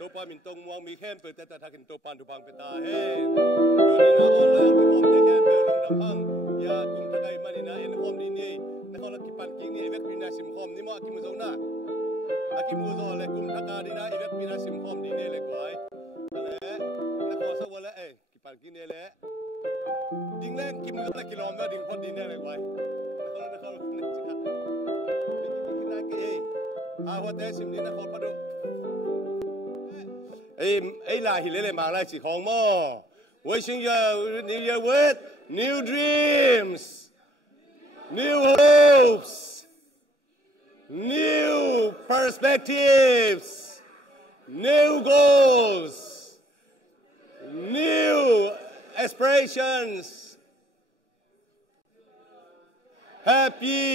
ตัวปามินตรงมองมีแค่เปิดแต่ถ้ากินตัวปานทุพังเป็นตาเฮ้อยู่นี่นะออนไลน์ที่ผมได้แค่เปิดลงดำพังยากุมทักไอมันนี่นะเอ็นคอมนี่นี่นะเขาลักกิปันกิ้งนี่เวกปีนาซิมคอมนี่มั่วกิมุโซนะกิมุโซเลยกุมทักการนี่นะเวกปีนาซิมคอมนี่นี่เลยกว่านั่นแหละนะขอสักวันละกิปันกิ้งนี่แหละดิ้งแรงกิมุโซละกิโลเมตรดิ้งพอดีนี่เลยกว่านะเขานี่สิครับกินนักเอ้หัวเตะสิมนี่นะเขาพอดูลาฮิเลเลมาลาสิของมั่ว wishing you new year with new dreams new hopes new perspectives new goals new aspirations happy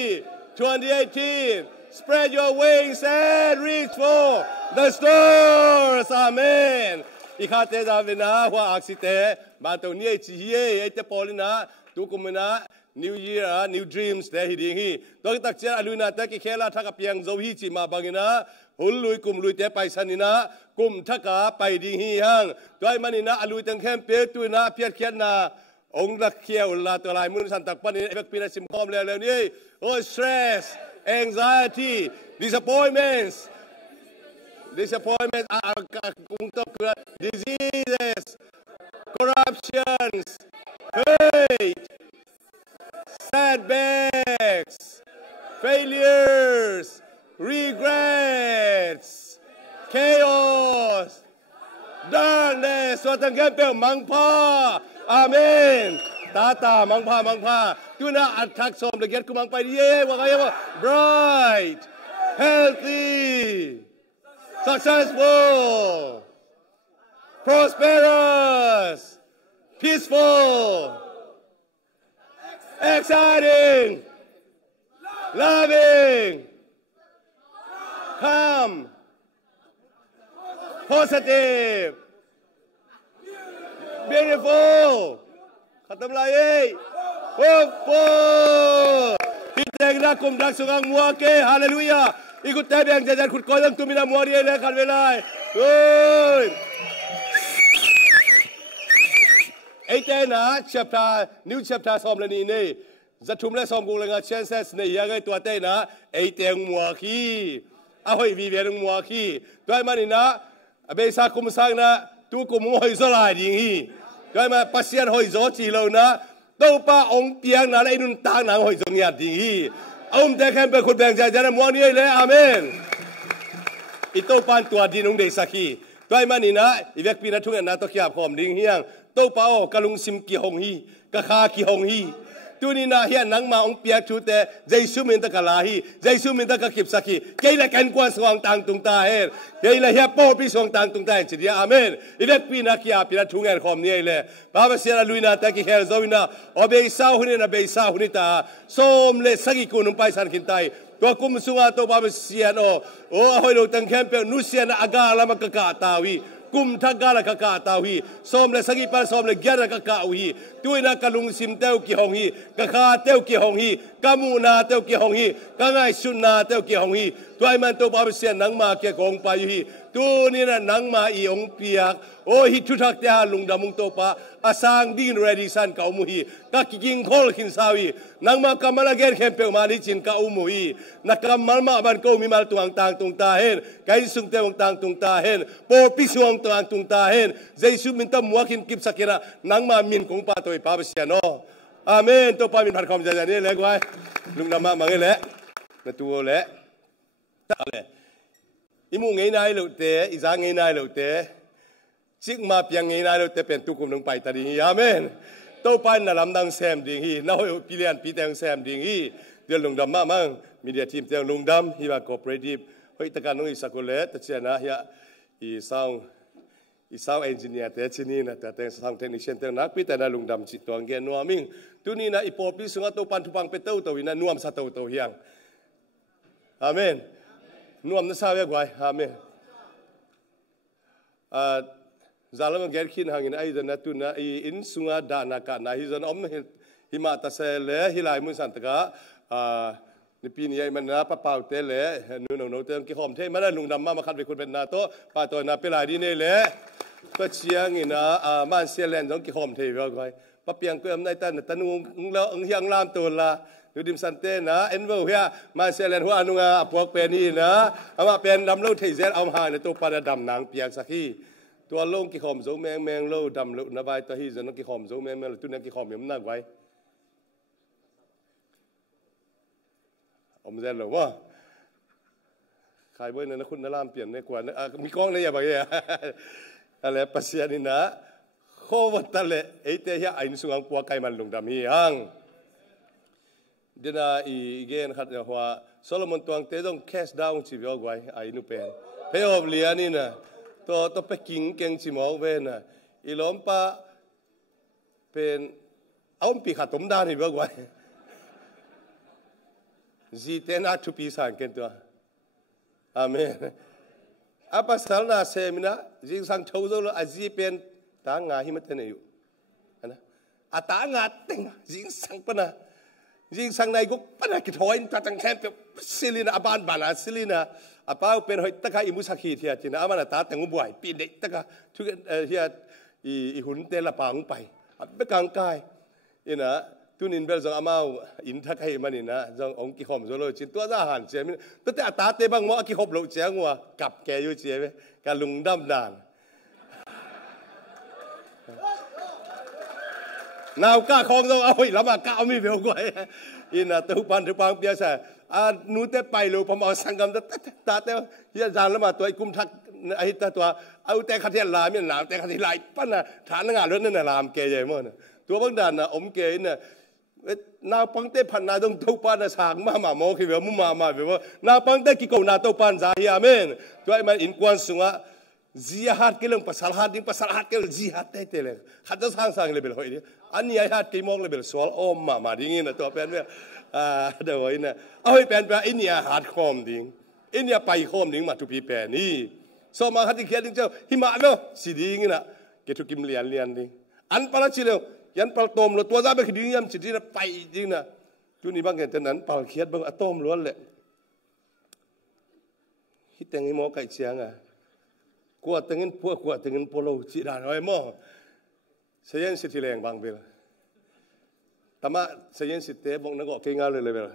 2018 spread your wings and reach for the stars amen อีข้าเตจาวินาหัวอักษิเตมาตัวนี้จีเย่ไอเตปอลินาตุกุมนา New Year New Dreams เตหิดิงฮีตัวตักเจ้าอลุนาเตกิเคลาทักเปียงโจฮีจิมาบังนะหุ่นลุยกุมลุยเตไปสันินะกุมทักกาไปดิงฮีฮังตัวไอ้มันนี่นะอลุยตังเข้มเปียตุนะเพียรเขียนนะองค์รักเขียวลาตัวลายมุนสันตักปันนี่เอกปีนสิมคอมเร็วๆนี่โอ้ stress anxiety disappointments diseases, corruptions, hate, setbacks, failures, regrets, chaos, darkness ส่วนทั้งแก่เปี่ยวมังพาอาเมนตามังพาตุน่าอัดทักสมละเอียดกุมังไปเย่ว่าไงว่า bright healthy successful, prosperous, peaceful, exciting, loving, calm, positive, beautiful, ขัดทำลายhopeful พี่แดงรักกุมรักสุขังมัวเกฮาเลลูยาอีกุตเตเบียงจะขุดก้อยต้องตุมินามัวเรียเลยขัดเวลาเฮ้ยไอ้เจ้านะ chapter new chapter สอมเลยนี่จะทุ่มและสอมกูเลยงา chances ในยังไงตัวเต้นะไอ้เตียงมัวขี้เอาให้วีเวียนมัวขี้ด้วยมันนี่นะเบสาคุมสังนะตูกุมหอยสลายดิ่งฮีด้วยมาปัสยันหอยโจจีเรานะตัวป้าองเปียงนะไอ้นุ่นตางหนังหอยโจเงียดิ่งฮีแต่แค่เป็นคนแบ่งใจจะนั้นมัวนี่เลยอาเมนอีโตปานตัวดินองเดสักฮีด้วยมันนี่นะอีเวกปีนัทุกอย่างนะตัวขี้อาบหอมดิ่งเฮียงโตป้าโอกะลุงซิมกี่หงฮีกะคากี่หงฮีตัวนี้นะเฮียนังมาองเปียกชุดแต่ใจซุมินตะกะลาฮีใจซุมินตะกะกิบสักฮีเกยละกันกวนสว่างต่างตุงตาเฮเกยละเฮียโป้ปีสว่างต่างตุงตาจิตยาอาเมนอีเวกปีนักขี้อาบปีนัทุกอย่างหอมนี่เลยบาบเสียลุยนาตะกี้เฮร์โซวินาอเบยสาวหุนินะเบยสาวหุนิตาส้มเลสักกี่คนไปสันกินไตตัวกุมสุงาตัวบาบเสียนโอ้หอยโลตังเข้มเปนุเสียนอากาละมักกะตาวีกุมทักกาละกะกะตาวีส้มเลสักกี่ปันส้มเลแกระกะกะวีตัวนักกะลุงซิมเต้ากี่หงฮีกะคาเต้ากี่หงฮีกะมูนาเต้ากี่หงฮีกะไงสุนนาเต้ากี่หงฮีตัวไอ้มันตัวบาบเสียนังมาเกี่ยกงไปอยู่ฮีตัวนี้นะนังมาอีองเปียกโอ้ฮิทุทักเตาลุงดามุงโตปะอาสังดินเรดิสันกาอุมุฮีกะกิงโคลขินสาวีนังมากำมาลาเกนเข้มเปลมาลิจินกาอุมุฮีนักกำมามาบันโกมีมาลตุงต่างตุงตาเห็นไกสุงเตวงต่างตุงตาเห็นโปปิสวงต่างตุงตาเห็นเจสุมินตมัวขินกิบสักกิระนังมามินคงปาตัวปาเบเสียโนอาเมนตัวปามินพันคำใจนี่เล็กไว้ลุงดามามังเอเละนตัวเละอะไรอิมูเงินนายลูกเตะอิจางเงินนายลูกเตะจิกมาเพียงเงินนายลูกเตะเป็นตุกุมลงไปตาดีอาเมนตัวปานน่ะลำดังแซมดิ่งฮีน่าพิเรียนพิเตงแซมดิ่งฮีเดี๋ยวลุงดำมามั่งมีเดียทีมเตียงลุงดำฮีว่าคอร์ปอเรทีฟเฮ้ยตะการน้องอิสกุลเล่ตะเชียนะฮีอีซาวเอนจิเนียร์เตะที่นี่นะแต่เตียงซาวเทคนิชเชียนเตียงนักพิแต่น่ะลุงดำจิตตัวเงี้ยนัวมิงตัวนี้นะอีปอพิสุงตัวปันทุพังเป็ดเต้าตัวนี้นะนัวมซาตัวเฮียงอาเมนนัวมนั่นสาวยังไงอาเมนZalam gerkin hangin ay dan natuna in sunga dana ka na hizan om himata sele hilai mun santaka นี่ปีนี้มันนะป้าเป่าเตะเลยนู่นเติมกี่หอมเทมันได้ลุงดำมาคัดไปคนเป็นนาโตป้าตัวนาเป็นลายดีนี่เลยก็เชียงนี่นะมันเสียแรงต้องกี่หอมเทไปก่อนป้าเปียงเกลือมในตันงแล้วยังลามตัวละดูดิมสันเต้นะเอ็นเวอร์เฮียมันเสียแรงหัวอนุงาพวกเป็นนี่นะเอามาเป็นดำลูกเทเซเอาหาในตัวปลาดำนางเปียกสักทีตัวลงกี่หอมโซแมงโลดำลูกนบายตัวฮีจะน้องกี่หอมโซแมงตัวนี้กี่หอมยังนักไว้ผมจะรู้ว่าใครบ่อยนะคุณนรามเปลี่ยนในกว่ามีกล้องในอย่างไรอะไรปัสยานินะโควัตเล่ไอเทียไอ้สุงังปัวไก่มันลงดำฮีฮังเดี๋ยวนะอีเกนขัดหัวโซโลมอนตัวงเตต้องแคสดาวน์ชีวิตไว้ไอ้นุเป็นเพย์ออฟเลียนี่นะตัวเป็กกิ้งเก่งชิมเอาเว้นะอีล้อมปะเป็นเอาปีขัดต้มดานี่ไว้Zitena tu pisan kentua. Amen. Apa salna semina jing sang chozo lo azipen tanga himatene yu. Ana. Atanga ting jing sang pana. Jing sang nai guk pana kitoin tatang camp silina aban bana silina apa pen hoi taka imusaki thia tina amana ta tangu buai pi de taka tu hia I hun te la pang pai. Be kang kai. Ina tu nin bel jong amau in thak hai manina jong ong ki khom zo lo chin tua za han che min tu te ata te bang mo ki hop lo che ngwa kap ke yu che be ka lung dam dan nào ka khong jong oi lama ka mi bel ko ina tu pan tu pang pia sa nu te pai lo pom au sangam ta te ya jan lama toi kum thak ai ta tua au te kha the la mi na te kha thi lai pan na than nga lo na lam ke ye mo na tua bang dan na om ke naนาปังเตพันนาต้องทุปานสางมาโมคือแบบมุมาแบบนาปังเตกิโกนาตุปันใจอาเมนตัวไอ้มันอินควันสุงะจีฮัดกิลงภาษาฮัดดิ้งภาษาฮัดกิลจีฮัดเตเลยฮัดจะสร้างเลเวลหอยดิอันนี้ไอ้ฮัดกิมองเลเวลสวอลมาดิ้งนี่นะตัวเป็นเนี่ยเดี๋ยวไอ้เนี่ยเอาให้เป็นไอ้เนี่ยฮัดคอมดิ้งไอ้เนี่ยไปคอมดิ้งมาทุพีแปนี่สมัยฮัดที่เขียนดิ้งเจ้าหิมะเนาะสีดิ้งนี่นะเกตุกิมเลียนดิ้งอันปลาชิเลยันปลาตอมเราตัวจ้าไปขี้ดิ้งยำจิตที่เราไปจริงนะจุนี่บางแห่งแต่นั้นปลาเขียดบางอะตอมล้วนแหละฮิตแต่งให้หมอไก่เชียงอ่ะกวดแต่งเงินพวกกวดแต่งเงินโปโลจีดานไอ้หมอเสียนสิทธิแรงบางเบลแต่มาเสียนสิทธิบอกนักก็เก่งเอาเลยเบล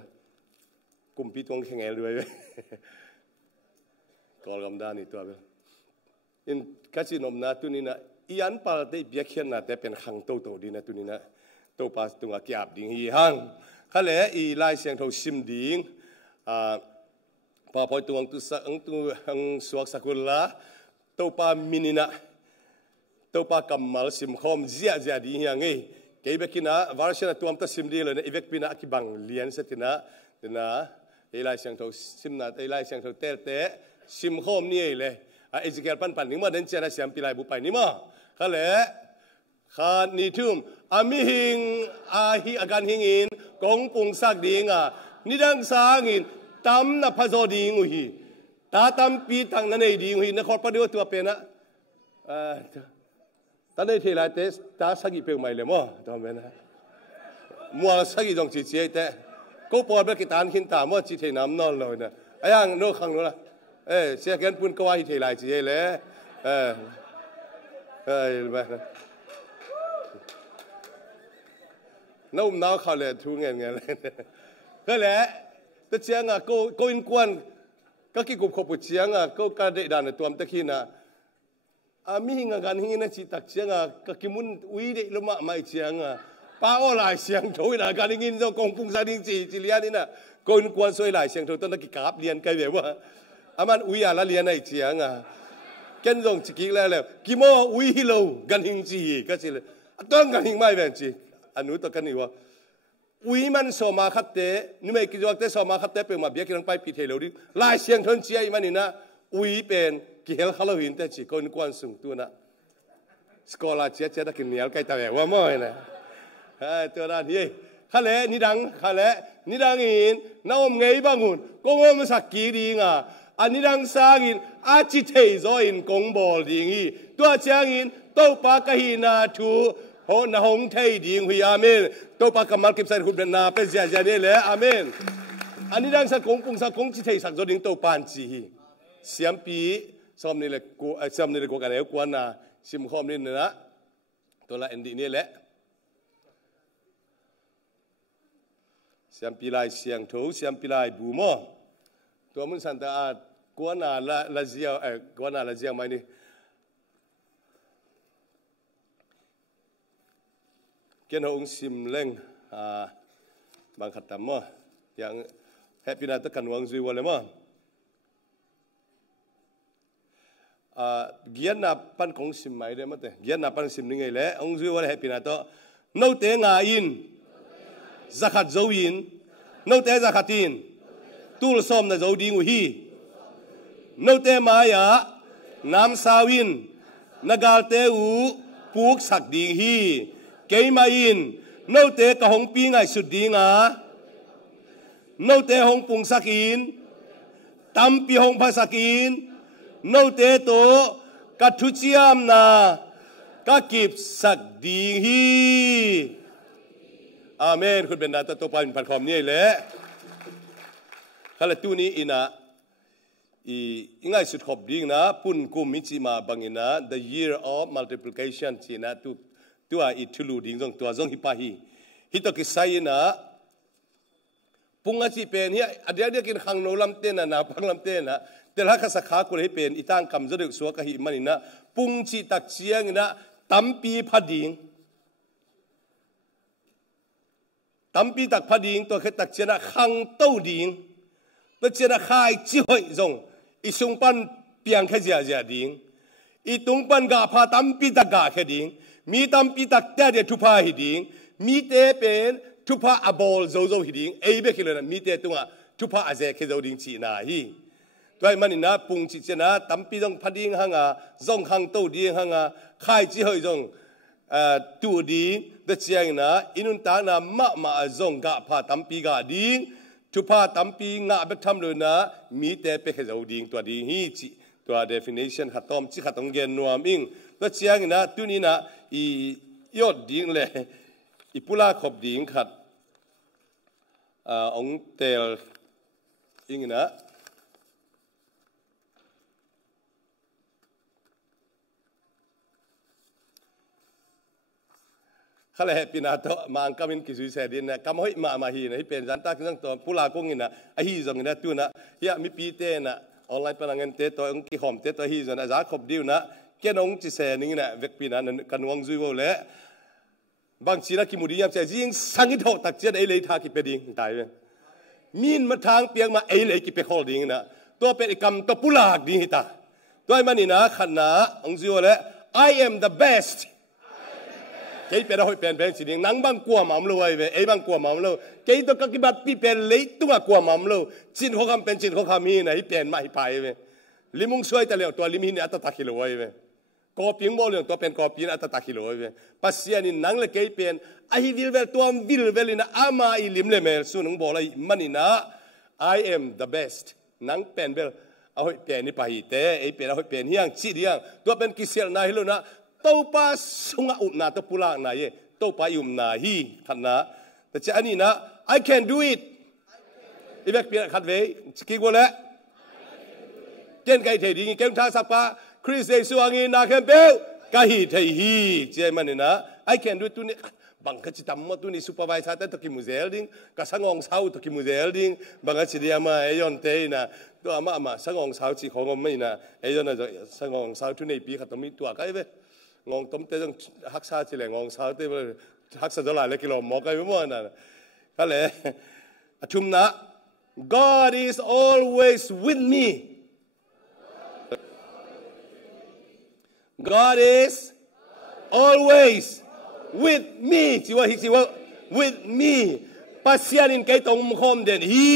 กลุ่มพี่ตวงแข่งเอลด้วยกอลกำดานี่ตัวเบลอินกัจจินอมนาตุนี่นะยันปาได้เบียเขียนนะแต่เป็นขังโตดีนะตัวนี้นะโตปาตุงอาเกียบดิ้งฮีฮังเขาเลยอีไล่เสียงเท่าซิมดิ้งพอตัวตุสังตัวสวกสกุลละโตปามินินะโตปากำมัลซิมคอมเจียดิ้งยังไงเกี่ยบกินะวาร์ชนะตัวมันตัดซิมดิ้งเลยนะอีเวกปีนะกิบังเลียนสักทีนะนะอีไล่เสียงเท่าซิมนะอีไล่เสียงเท่าเตะซิมคอมนี่เลยไอ้จิเกลปันนี่มาเดินเจอนะเสียงปีไล่บุไปนี่มาเขาเลยขาดนิทุ่มอามิหิงฮิอาการหิงอินกงปุงสักดิ่งนิดังสางินตำนับพระโจดิ่งอุยตาตำปีทางนั้นเองดิ่งอุยนครปฐมตัวเป็นนะตอนนี้ที่ไรเตสตาสักกี่เปลวไม่เลยมั้งทำไมนะมัวสักกี่ตรงจีเจแต่ก็ปวดไปกี่ตานขินตามว่าจีเทน้ำนอนเลยนะไอ้ยังโน้ขังโน้ละเสียกันปุ่นก็ว่าที่ไรจีเจเลยแบบน้องน้าเขาเลยทุ่งเงินเลยก็แหละแต่เชียงก็อินกวนก็กี่กลุ่มขบเชียงก็การเดินตัวมันตะกี้นะมีหิงกันหิงนะจิตักเชียงก็กี่มุนวิ่งเดลมาไม่เชียงป้าอ้อหลายเชียงโถยนะการหิงเจ้ากองปุงซาดิงจีเลียนี่นะก็อินกวนสวยหลายเชียงโถต้นตะกี้กราบเรียนกันแบบว่ามันวิ่งอะไรเรียนในเชียงกันตรงจิกิแล้วกี่โมวิ่งโลกันหิงจีก็สิเลยต้องกันหิงไม่เป็นจีอันนู้นตัวกันนี่ว่าวิ่งมันสมาขัดเตะนี่ไม่กี่จังหวะเตะสมาขัดเตะเป็นมาเบียกินไปปีเทโลดิลายเสียงทนเชียมันนี่นะวิ่งเป็นกี่เฮลฮาโลวีนแต่จีคนกวนสูงตัวนะสกอลาเชียตะกินเหนียวใกล้ตาแบบว่ามั่วนะตัวนั้นเฮ้ยข้าเล่นี่ดังข้าเล่นี่ดังอินน้าอมไงบ้างคุณก็ว่ามันสักกี่ดีงอันนี้ดังสร้างอินอาจิเทยจอินกงบอลดีงี้ตัวเชียงอินโตปากะหินาทูโหน้าหงไทยดิ่งหุยอาเมนโตปากำมัลกิบใส่หุ่นเป็นนาเป็นเสียใจนี่แหละอาเมน อันนี้ดังสักกงสักกงจิตให้สักจดิงโตปานจีเสียมปีสอมนี่แหละกูสอมนี่แหละกูกันแล้วกวนนะซิมคอมนี่นะตัวละเอ็นดีนี่แหละเสียมปีลายเสียงถูเสียมปีลายบูมอตัวมันสันตากวนน่ะละเจียวกวนน่ะละเจียวไม่นี่เกี่ยวกับองค์ซิมเล่งบางขัดตามมั้งอย่างแฮปปี้นาตะกันวังจุยวันเลยมั้งเกี่ยนับปันของซิมไม่ได้มั้งแต่เกี่ยนับปันซิมนี่ไงแหละองจุยวันแฮปปี้นาตะโน้ตเตงาอินzakat zawin no te zakatin tul som na zawding uhi no te maya nam sawin nagal te u puk sak ding hi keimain no te ka hong pi ngai sudinga no te hong pung sakin tam pi hong phasakin no te to ka thuchiam na ka kip sak ding hiอาเมนคุณเป็นนาตโตปันพันคอมนี่แหละขณะตู้นี้อินะง่ายสุดขอบดิ้งนะปุ่นกุมมิจิมาบังอินะ the year of multiplication จีนะตัวอิทุลูดิ้งจงตัวจงฮิปาฮีฮิตกิไซนะปุ่งอาชีเป็นเฮียเดี๋ยวกินขังโนลำเต้นนะพังลำเต้นนะแต่ละข้าสักขาคนให้เป็นอีตั้งคำจะดึกสัวกะหิมันอินะปุ่งจีตักเชียงนะตั้มปีพัดดิ้งตั้มปีตักพัดดิ่งตัวแค่ตักเจนะขังเต้าดิ่งตัวเจนะขายจีหอยจงอีสุงปันเปียงแค่เจียดิ่งอีตุงปันกาพาตั้มปีตักกาแค่ดิ่งมีตั้มปีตักแต่เดียทุพาหิดิ่งมีเตเป็นทุพาอบอลโจหิดิ่งเอ้ยเบกิเลยนะมีเตตัวทุพาอาเจแค่โจดิ่งจีน่าฮีตัวมันนี่นะปุงจีเจนะตั้มปีจงพัดดิ่งหังอ่ะจงขังเต้าดิ่งหังอ่ะขายจีหอยจงตัวดีแต่เชียงนะอินุนตานะมาจงกะพาตั้มปีกะดิ่งทุพาตั้มปีงะเบทำเลยนะมีแต่เป็นแค่เราดิ่งตัวดิ่งฮีจีตัว definition ขัดตอมจีขัดตองเกนนัวมิงแต่เชียงนะตัวนี้นะอียอดดิ่งเลยอีปุลาขบดิ่งขัดองเตลอิงนะข้าเลยปีนาโตมังกามินกิสุยเสดินนะกำห้อยมาฮีนะที่เป็นจันตาคือตั้งตัวผู้ลากงอินะไอฮีจงนะตัวนะเฮียมีปีเตนะออนไลน์พนักงานเตตัวองค์กี่หอมเตตัวฮีจนะจากขบดิวนะแค่น้องจิเสนิงนะเวกปีนั้นกันวังจุยวเละบางทีนะกิมุดียามเสียยิงสังกิโตตักเจนไอเลยทากิเปดิงตายเลยมีนมาทางเปียงมาไอเลยกิเปฮอลดิงนะตัวเป็นกำตัวผู้ลากดิงตาตัวมันนี่นะขันนะองจุยวเละ I am the bestเกี่ยเป็นอะไรเป็นสิ่งนั่งบังกลัวมั่มเลยเว้ยไอ้บังกลัวมั่มเลยเกี่ยตัวก็คิดว่าพี่เป็นเลยตัวกลัวมั่มเลยจินเขาคำเป็นจินเขาคำมีนะไอ้เป็นไม่ไปเว้ยลิมุงช่วยแต่เลี้ยตัวลิมินอัตตาคิโลเว้ยกอปิงโมเลี้ยตัวเป็นกอปิงอัตตาคิโลเว้ยปัสเซียนี่นั่งเลยเกี่ยเป็นไอ้วิลเวลตัววิลเวลินะอามาอิลิมเลเมลสุนังบอกเลยมันนี่นะ I am the best นั่งเป็นเวลเอาเป็นนี่ไปแต่ไอ้เป็นเอาเป็นเฮียงจีเฮียงตัวเป็นกิเซียนนายฮิโลนะตัวป้าสุงอุณาตัวปุระนายตัวป้ายุมนาฮีขันนะแต่เจ้าอันนี้นะ I can do it อีเวกเปียขัดเวสกิโกเล่เจนไก่เทดีเกมท่าสักป้าคริสเอสุอางินาเข้มเปลกะฮีเทฮีเจ้ามันนี่นะ I can do it ตัวนี้บางกจิตามมาตัวนี้ซูเปอร์ไวซ์แต่ตัวกิมูเซลดิ้งกับสังองเสาตัวกิมูเซลดิ้งบางกจิเดียมาเอยอนเตยนะตัวมาสังองเสาจีของผมไม่นะเอยอนนะสังองเสาทุนในปีขัดตัวมีตัวไก่เว้งงต้มเตยต้องฮักษาจีเลยงงเสาเตยฮักษาจะหลายกิโลหมอกไก่ไม่หมดนะก็เลยชุมนะ God is always with me God is always with me จีว่าwith me ปัสยานินไก่ตรงคอมเด่นฮี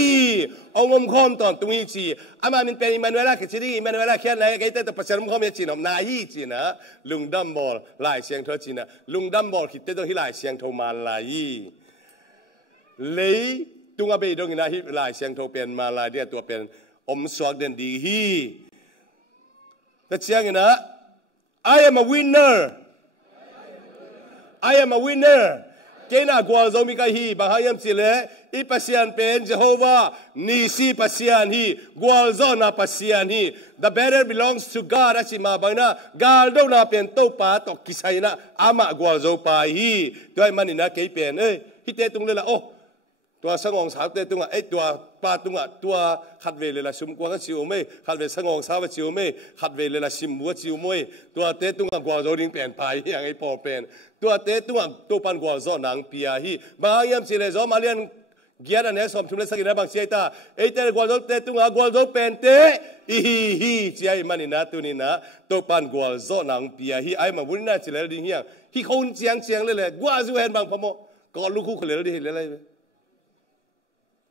องมคอมตอนตรงนี้จีอามามินเป็นอิมมานูเอล่าคิดดีอิมมานูเอล่าแค่ไหนไก่แต่ปัสยานินคอมยังจีนอมนาฮีจีนะลุงดัมบอลลายเสียงเธอจีนะลุงดัมบอลคิดแต่ต้องที่ลายเสียงโทมาลายเลยตุงอาเบยดงนะที่ลายเสียงโทเป็นมาลายเดียตัวเป็นอมสวกเด่นดีฮีแต่เสียงนะ I am a winner I am a winner เกน่ากว่าจะมีใครฮีบางฮายมสิเล i pasian pen Jehovah nisi pasian hi gwal zo na pasian hi the battle belongs to God asima bangna gal do na pen to pa to kisai na ama gwal zo pa hi toy manina ke pen hi te tung le laตัวสงองสาวเตตุงตัวปาตุงตัวขัดเวลละชุมกวางจิวไม่ขัดเวสงองสาวจิวไม่ขัดเวลละชิมบัวจิวไม่ตัวเตตุงกวางโจริงเปลี่ยนไปอย่างไอ้ปอเป็นตัวเตตุงตัวปันกวางโจนังเปียฮีบางยามสิเลโจมาเลียนเกียร์อันนี้สมทุนเลสกินบางเสียตาไอ้เตกวางโจเตตุงกวางโจเป็นเตฮีเจียมันนี่นะตัวนี้นะตัวปันกวางโจนังเปียฮีไอ้มาบุญน่าสิเลดิ้งเฮียฮีคนเจียงเลยกวางโจเห็นบางพมก่อนลูกคู่เขาเลยดิ้งเลย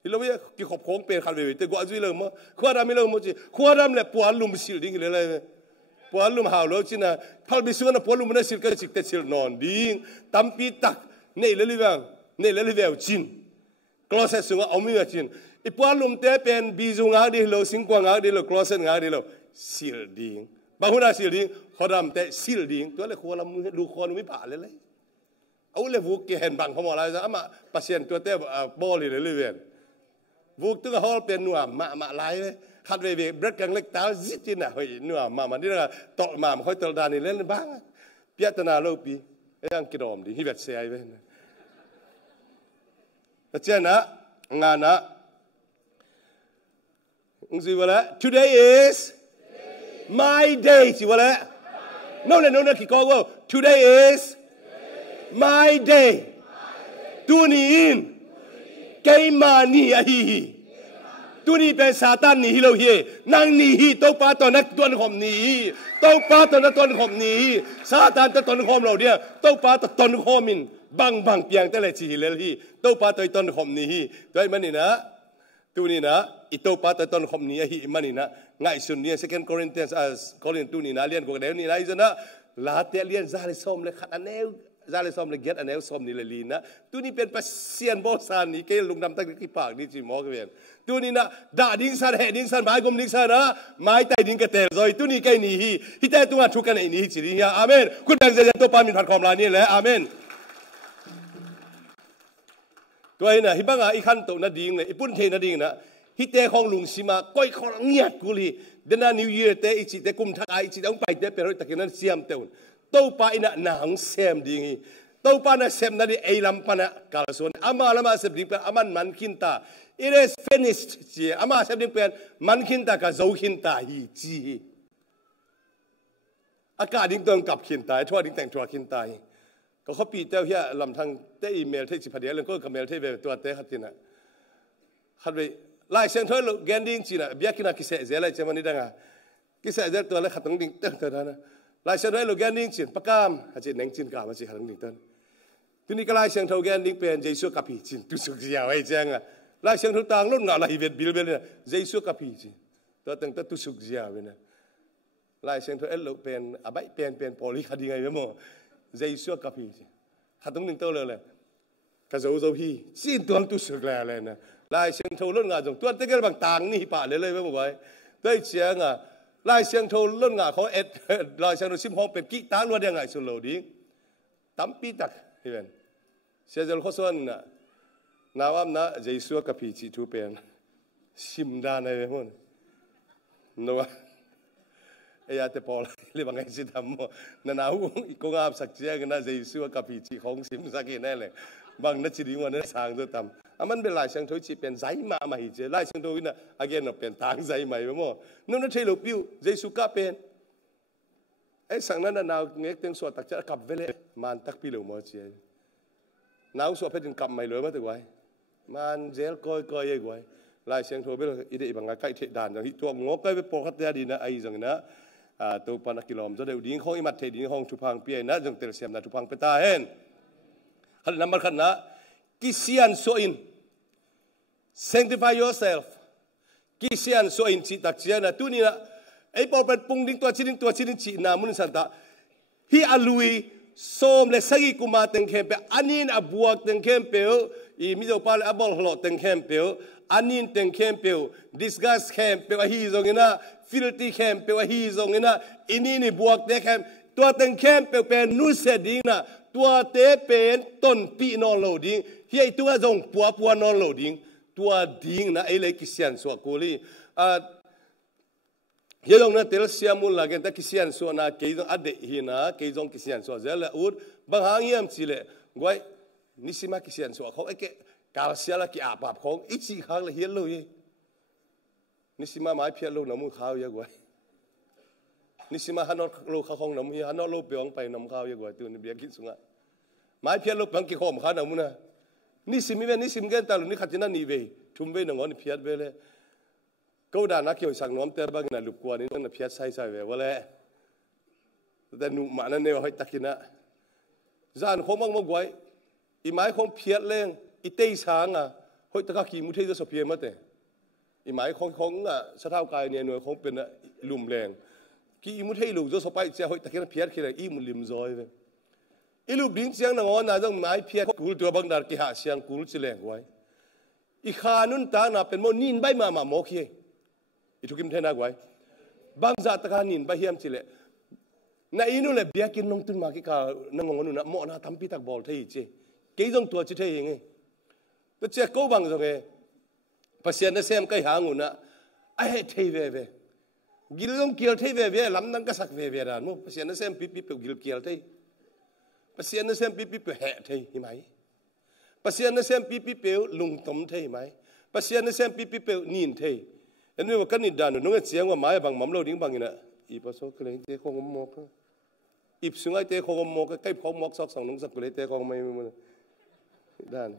ฮิโลเวียกี่ขบโค้งเป็นขันเวทีแต่กูอาจุยเลยมั้งขวาดำไม่เลยมั้งจีขวาดำเลยปวดลุมสิลดิ้งเลยปวดลุมหาวแล้วจีน่ะพัลบิสุวรรณปวดลุมนั่นสิลก็จิกแต่สิลนอนดิ้งตั้มปีตักเนี่ยเลยเวียงจีนกลอสเซสุงเอาไม่ว่าจีนอีปวดลุมเตะเป็นบิจุงาดิโลสิงกวางาดิโลกลอสเซงาดิโลสิลดิ้งบางคนน่ะสิลดิ้งขวาดำเตะสิลดิ้งตัวเลยขวาดำดูขวาดำไม่ผ่านเลยเอาเลยวุกเห็นบางพมอะไรซะมาปัสเซียนตัวเตะบอลเลยเวียนวุกตัวเขาเป็นหนัวมาลายเลยขัดเวทีเบรกกังเล็กตาจิจิน่ะเฮ้ยหนัวมานี่ละต่อมาค่อยตลดานี่เล่นบ้างเปียตนาโลปียังกิดอมดีฮิบัตเสียไปนะแต่เจ้านะงานนะอุ้งสิวะละ today is my day สิวะละโน่นคิดก็ว่า today is my day ตัวนี้เกมานี่ไอ้ตัวนี้เป็นซาตานนี่เราเฮนางนี่ตัวป้าตัวนักตัวหอมนี่ตัวป้าตัวนักตัวหอมนี่ซาตานตัวหอมเราเดียตัวป้าตัวหอมินบางเปียงแต่ละชีเลยฮีตัวป้าตัวหอมนี่ตัวมันนี่นะตัวนี้นะอีตัวป้าตัวหอมนี่ไอ้มันนี่นะง่ายสุดเนี่ย Second Corinthians ตัวนี้นะเรียนกูเดี๋ยวนี้นะอีนะลาเตเลียนซาลิซอมเลยขัดอันเนวซาเลซอมเลยเกียรติอันนี้สมนี่เลยลีนะตัวนี้เป็นปัสเซียนโบสานนี่เกลุงดำตั้งที่ปากนี่จีมอกเวียนตัวนี้นะด่าดิ้งสันเหดิ้งสันหมายกุมดิ้งสันนะหมายใจดิ้งกระเตลซอยตัวนี้แค่นี้ฮิตแต่ตัวทุกกันไอ้นี่จีนี่อาเมนคุณแบ่งใจตัวปามินผัดความลานี่แหละอาเมนตัวนี้นะฮิบังอีขันโตนัดดิ้งเลยอีปุ่นเทนัดดิ้งนะฮิตแต่ของลุงสิมาก้อยของเงียบกุลีเดือนนิวเยียร์เตอีจิแต่กุมทักไอจิต้องไปเตเป็นรถตะกี้นั้นเสียมเตวนตัวป้าอินะหนังเซมดิ้งตัวป้าน่ะเซมนั่นไอ้ลำปานะกาลส่วนอามาละมาเซมดิ้งเป็นอามันมันขินตา it is finished จีอามาเซมดิ้งเป็นมันขินตากับโจขินตาฮีจีอากาศดิ้งต้องกับขินตาทั่วดิ้งแต่งทั่วขินตาก็เขาปีเต้าเฮียลำทางเต้อีเมลเทสิพัดเดียร์แล้วก็กับเมลเทเวตัวเต้ขัดจีน่ะขัดไปไล่เสียงเธอลูกแกนดิ้งจีน่ะเบียกินากิเสเจอะไรเจ้ามันนี่ดังอ่ะกิเสเจตัวอะไรขัดตรงดิ้งเต้นเท่านั้นนะไล่เสียงเธอลูกแกนดิ้งจีนปากกามอาจจะเน่งจีนกามอาจจะขัดตรงดิ้งเต้นทีนี้ก็ไล่เสียงเธอแกนดิ้งเป็นเยซูกับพีจีนตุสุกเสียวไอ้เจ้าอ่ะไล่เสียงเธอต่างรุ่นงาไล่เวทบิลเบลเนี่ยเยซูกับพีจีนตัวตั้งแต่ตุสุกเสียวเนี่ยไล่เสียงเธอเอลลูเป็นอาใบเป็นพอลิคดีไงเมื่อเยซูกับพีจีนขัดตรงดิ้งเต้นเลยกระโจโจพีจีนตัวตุสุกแล้วเลยนะไล่เสียงเธอรุ่นงาจงตัวตั้งแต่บางต่างนี่ป่าเลยไม่บอกไว้ได้เสียงอ่ะไล่เสียงโทรล้นงาเขาไล่เสียงโทรซิมห้องเป็นกีตาร์ล้วนยังไงสุดโลดิ้งตั้มปีตักเห็นเสียงเขาส่วนน่ะนาวนะเยซูกับพีจีทูเป็นซิมดานอะไรพวกนั้นนัวไอ้ยาเตปอลเรื่องบางอย่างสิทำมั่วนาหูกงอาบสักเจียกันนะเยซูกับพีจีของซิมสักแน่เลยบางนัดจีดีวันนั้นสร้างตัวทำมันเป็นลายเสียงโทรจีเป็นใจมาไม่เจอลายเสียงโทรวินะอาเกนเป็นทางใจใหม่ไปมั่วนู่นนั่นเทลูปิวเยซูกับเป็นไอ้สังนั้นนาวเง็กเต็งสวดตักจะกับเวลมันตักพิโลมั่วเจียนาวสวดเพดินกับไม่เลยมาตัวไว้มันเจลก้อยไว้ลายเสียงโทรไปเลยอีเดบางใกล้เทด่านอย่างที่ตัวงอใกล้ไปปกติดีนะไอ้จังนะตัวปนักกิโลมจะได้ดิ้งห้องอิมัดเทดิ้งห้องทุพังเปียนะจงเตลเสียมนะทุพังเปตาเห็นขันน้ำมันขันนะกิเซียนโซอิน sanctify yourself กิเซียนโซอินจิตักเจียนะตัวนี้นะไอ้พอเป็นปุ่งดิ้งตัวชิ้นจีนามุนสันตาฮีอาลุยโซมเลสกิกุมาเต็งเข้มเปอันนี้อับวกเต็งเข้มเปลอีมิโซปาเลอับบอลหลอเต็งเข้มเปลอันนี้เต็งเข้มเปล disgust เข้มเปลฮีซงนะ filthy เข้มเปลฮีซงนะอินี่บวกเต็งเข้มตัวเต็งเข้มเปลเป็นนุสเซดิ้งนะ ตัวเตเป็นต้นปีนอนโลดิ้งเฮียตัวจงปัวนอนโลดิ้งตัวดิ้งนะไอ้เลยกิเซียนสวกุลีเฮียจงนะเตลเซียมุลลากันแต่กิเซียนสวนะเกยจงอดีหินะเกยจงกิเซียนสวเจละอุดบางหางเยี่ยมสิเลกวยนิสิมากิเซียนสวเขาไอ้เกกาลเซียละกิอาบาบของอีจีข้างเลยเฮียลุยนิสิมาไม้เพียรลูน้ำมือข้าวเยอะกว่านิสิมาฮันนอลูข้าวของน้ำมือฮันนอลูเปียงไปน้ำข้าวเยอะกว่าตัวนี้เบียกินสุงะไม้เพียรลูเปียงกี่ข้าวมข้าวน้ำมือนะนิสิมีเวนิสิมเกนตาลุนี่ขัดจินันนี่เวทุ่มเวนังอนเพียรเวเลยก็ด่านักเกี่ยวสังน้ำเตะบางนั่นลูกกว่านี่นั่นเพียรใส่เวว่าเลยแต่หนุ่มมันนั่นเนี่ยให้ตะกินะจานของบางไว้อีไม้ของเพียรเล่งอีเตยช้างอ่ะให้ตะกี้มุทัยจะสเปียมาเตะอีหมายของสถาบันเนี่ยหน่วยของเป็นลุ่มแรงกี่มุดให้ลูกจะสบายเจ้าตะเกียบเพียรขึ้นอีมุลิมซอยเลยอีลูกดิ้งเสียงนังอนน่าจะหมายเพียรกูตัวบางดาร์กี่หาเสียงกูจะแรงไว้อีขานุนตาหน้าเป็นโมนินใบมาโมกี้อีทุกิมเทนักไว้บางจัตการนินใบเฮียมจิเลน่าอินุเลยเบียกินน้องตุนมากี่ขานังงอนุน่ะโมน่าทำพิทักบอลเที่ยจีเกี่ยงตัวจิเที่ยงไงแต่เจ้ากูบางจังไงภาษาเนี่ยเซมก็หางูนะไอ้เที่ยวเว่กิลลงกิลเที่ยวเว่ลำนังก็สักเว่ร้านมั้งภาษาเนี่ยเซมปิ๊บกิลเที่ยวภาษาเนี่ยเซมปิ๊บแห่เที่ยวไหมภาษาเนี่ยเซมปิ๊บลุงต้มเที่ยวไหมภาษาเนี่ยเซมปิ๊บนินเที่ยวอันนี้ว่ากันนี่ด่านนู้นเสียงว่าไม้บางมั่มเราดิ้งบางอย่างนะอีภาษาก็เลยเตะของมอกอีสุงไอเตะของมอกใกล้ของมอกสักสองนุ่งสักเลยเตะของไม่มันด่าน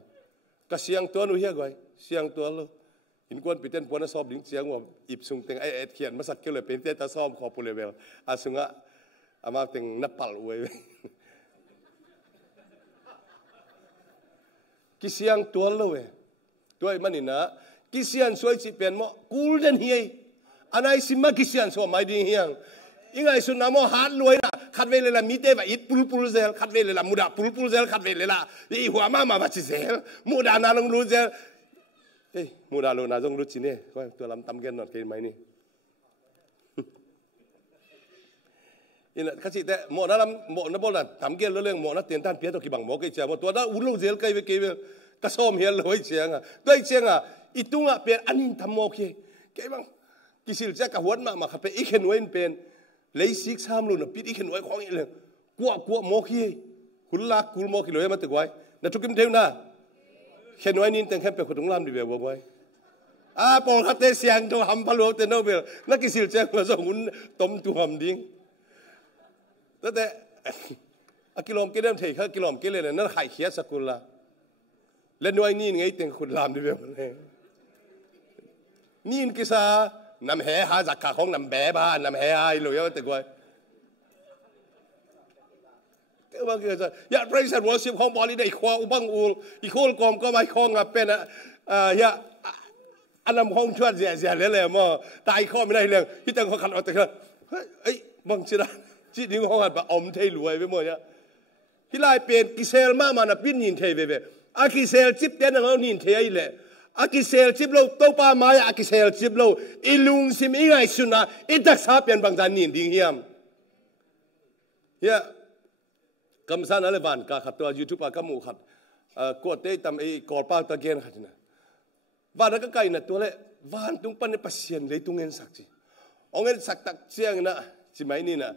ก็เสียงตัวนู้นเฮียก่อยเสียงตัวเราอินกวนปีเต้นปวนสอบดิ้งเสียงว่าอิบสุงเต็งไอเขียนมาสักเกี่ยวเลยเป็นเต้ตาซ้อมขอปุเลเวลอาสุงะอามาเต็งนับปัลอวยกิเสียงตัวเราเว้ยตัวมันนี่นะกิเสียงสวยจีเป็นมั้งกูเดินเฮียอันไหนสิมากิเสียงสวยไม่ดิ้งเฮียงยังไงสุนามอหาลวยนะขัดเวลละมีเตะแบบอิดปุลเซลขัดเวลละมุดาปุลเซลขัดเวลละอีหัวมาบัดเซลมุดานาลงรูเซลเฮ้ยมูดาโลนาจงรู้จีเน่ก็ตัวลำตำกันหน่อยเกินไหมนี่อินะข้าศึกแต่หมอนั่นลำหมอนั่นบอกนั่นตำกันเรื่องหมอนั่นเตียนท่านเพียรตัวกี่บังหมอกี่เจ้าหมอตัวนั้นอุ่นลูกเซลกี่เวกี่เวกระสอบเฮียลอยเชียงอ่ะด้วยเชียงอ่ะอีตุ้งอ่ะเป็นอันนี้ทำหมอกี่กี่บังกี่สิลเจ้ากระหัวมาขับไปอีกเห็นไว้เป็นเลยซิกซ้ำลุนปิดอีกเห็นไว้ของอีกเลยกลัวหมอกี่คุณลักคุณหมอกี่เลยมาตึกไว้นั่นทุกคนเท่านั้นเขียนไว้นี่แต่แค่เป็นคนต้องรำดีแบบไว้ปอลคัตเตเสียงตัวหำพะโล้เตโนเบลนักกิสิลเจ้าเราส่งหุ่นต้มตัวหำดิ้งแต่กิโลมกิเลมเทข้ากิโลมกิเลนนั่นไข่เขียสกุลละและหน่วยนี่ไงแต่งคนรำดีแบบเลยนี่กิซานำแห่หาจากขาของนำแบบ้านนำแห่หายเลยแต่กว่าบางทีจะอยากประสานวอสิบของบอลลีได้ควาอุบังอูอีโคลกอมก็ไม่คล้องเป็นอยากอันนั้นของชวดเสียเลยมั้งตายข้อไม่ได้เลยที่ตั้งเขาขัดเอาแต่ก็เฮ้ยบางทีนะที่ดิ้งของขัดแบบอมเทรวยไปหมดเนี่ยที่ไล่เป็นกิเซลมามันปิ้นนินเทไปแบบอากิเซลจิบเด่นเรานินเทอีเลยอากิเซลจิบเราโตป้าไม้อากิเซลจิบเราอีลุงซิมอีไงสุนัขอีดักซาเป็นบางจานนินดิ้งเฮียมเฮียกำสันอะไรบ้านก็ขัดตัวยูทูบก็มูขัดกดเตะทำไอ้กอดป้าตะเกียนขัดนะบ้านนั้นก็ไกลนะตัวเล่บ้านตรงปันในปัสเซียนเลยตรงเงินสักจีเอาเงินสักตักเสียงนะใช่ไหมนี่นะ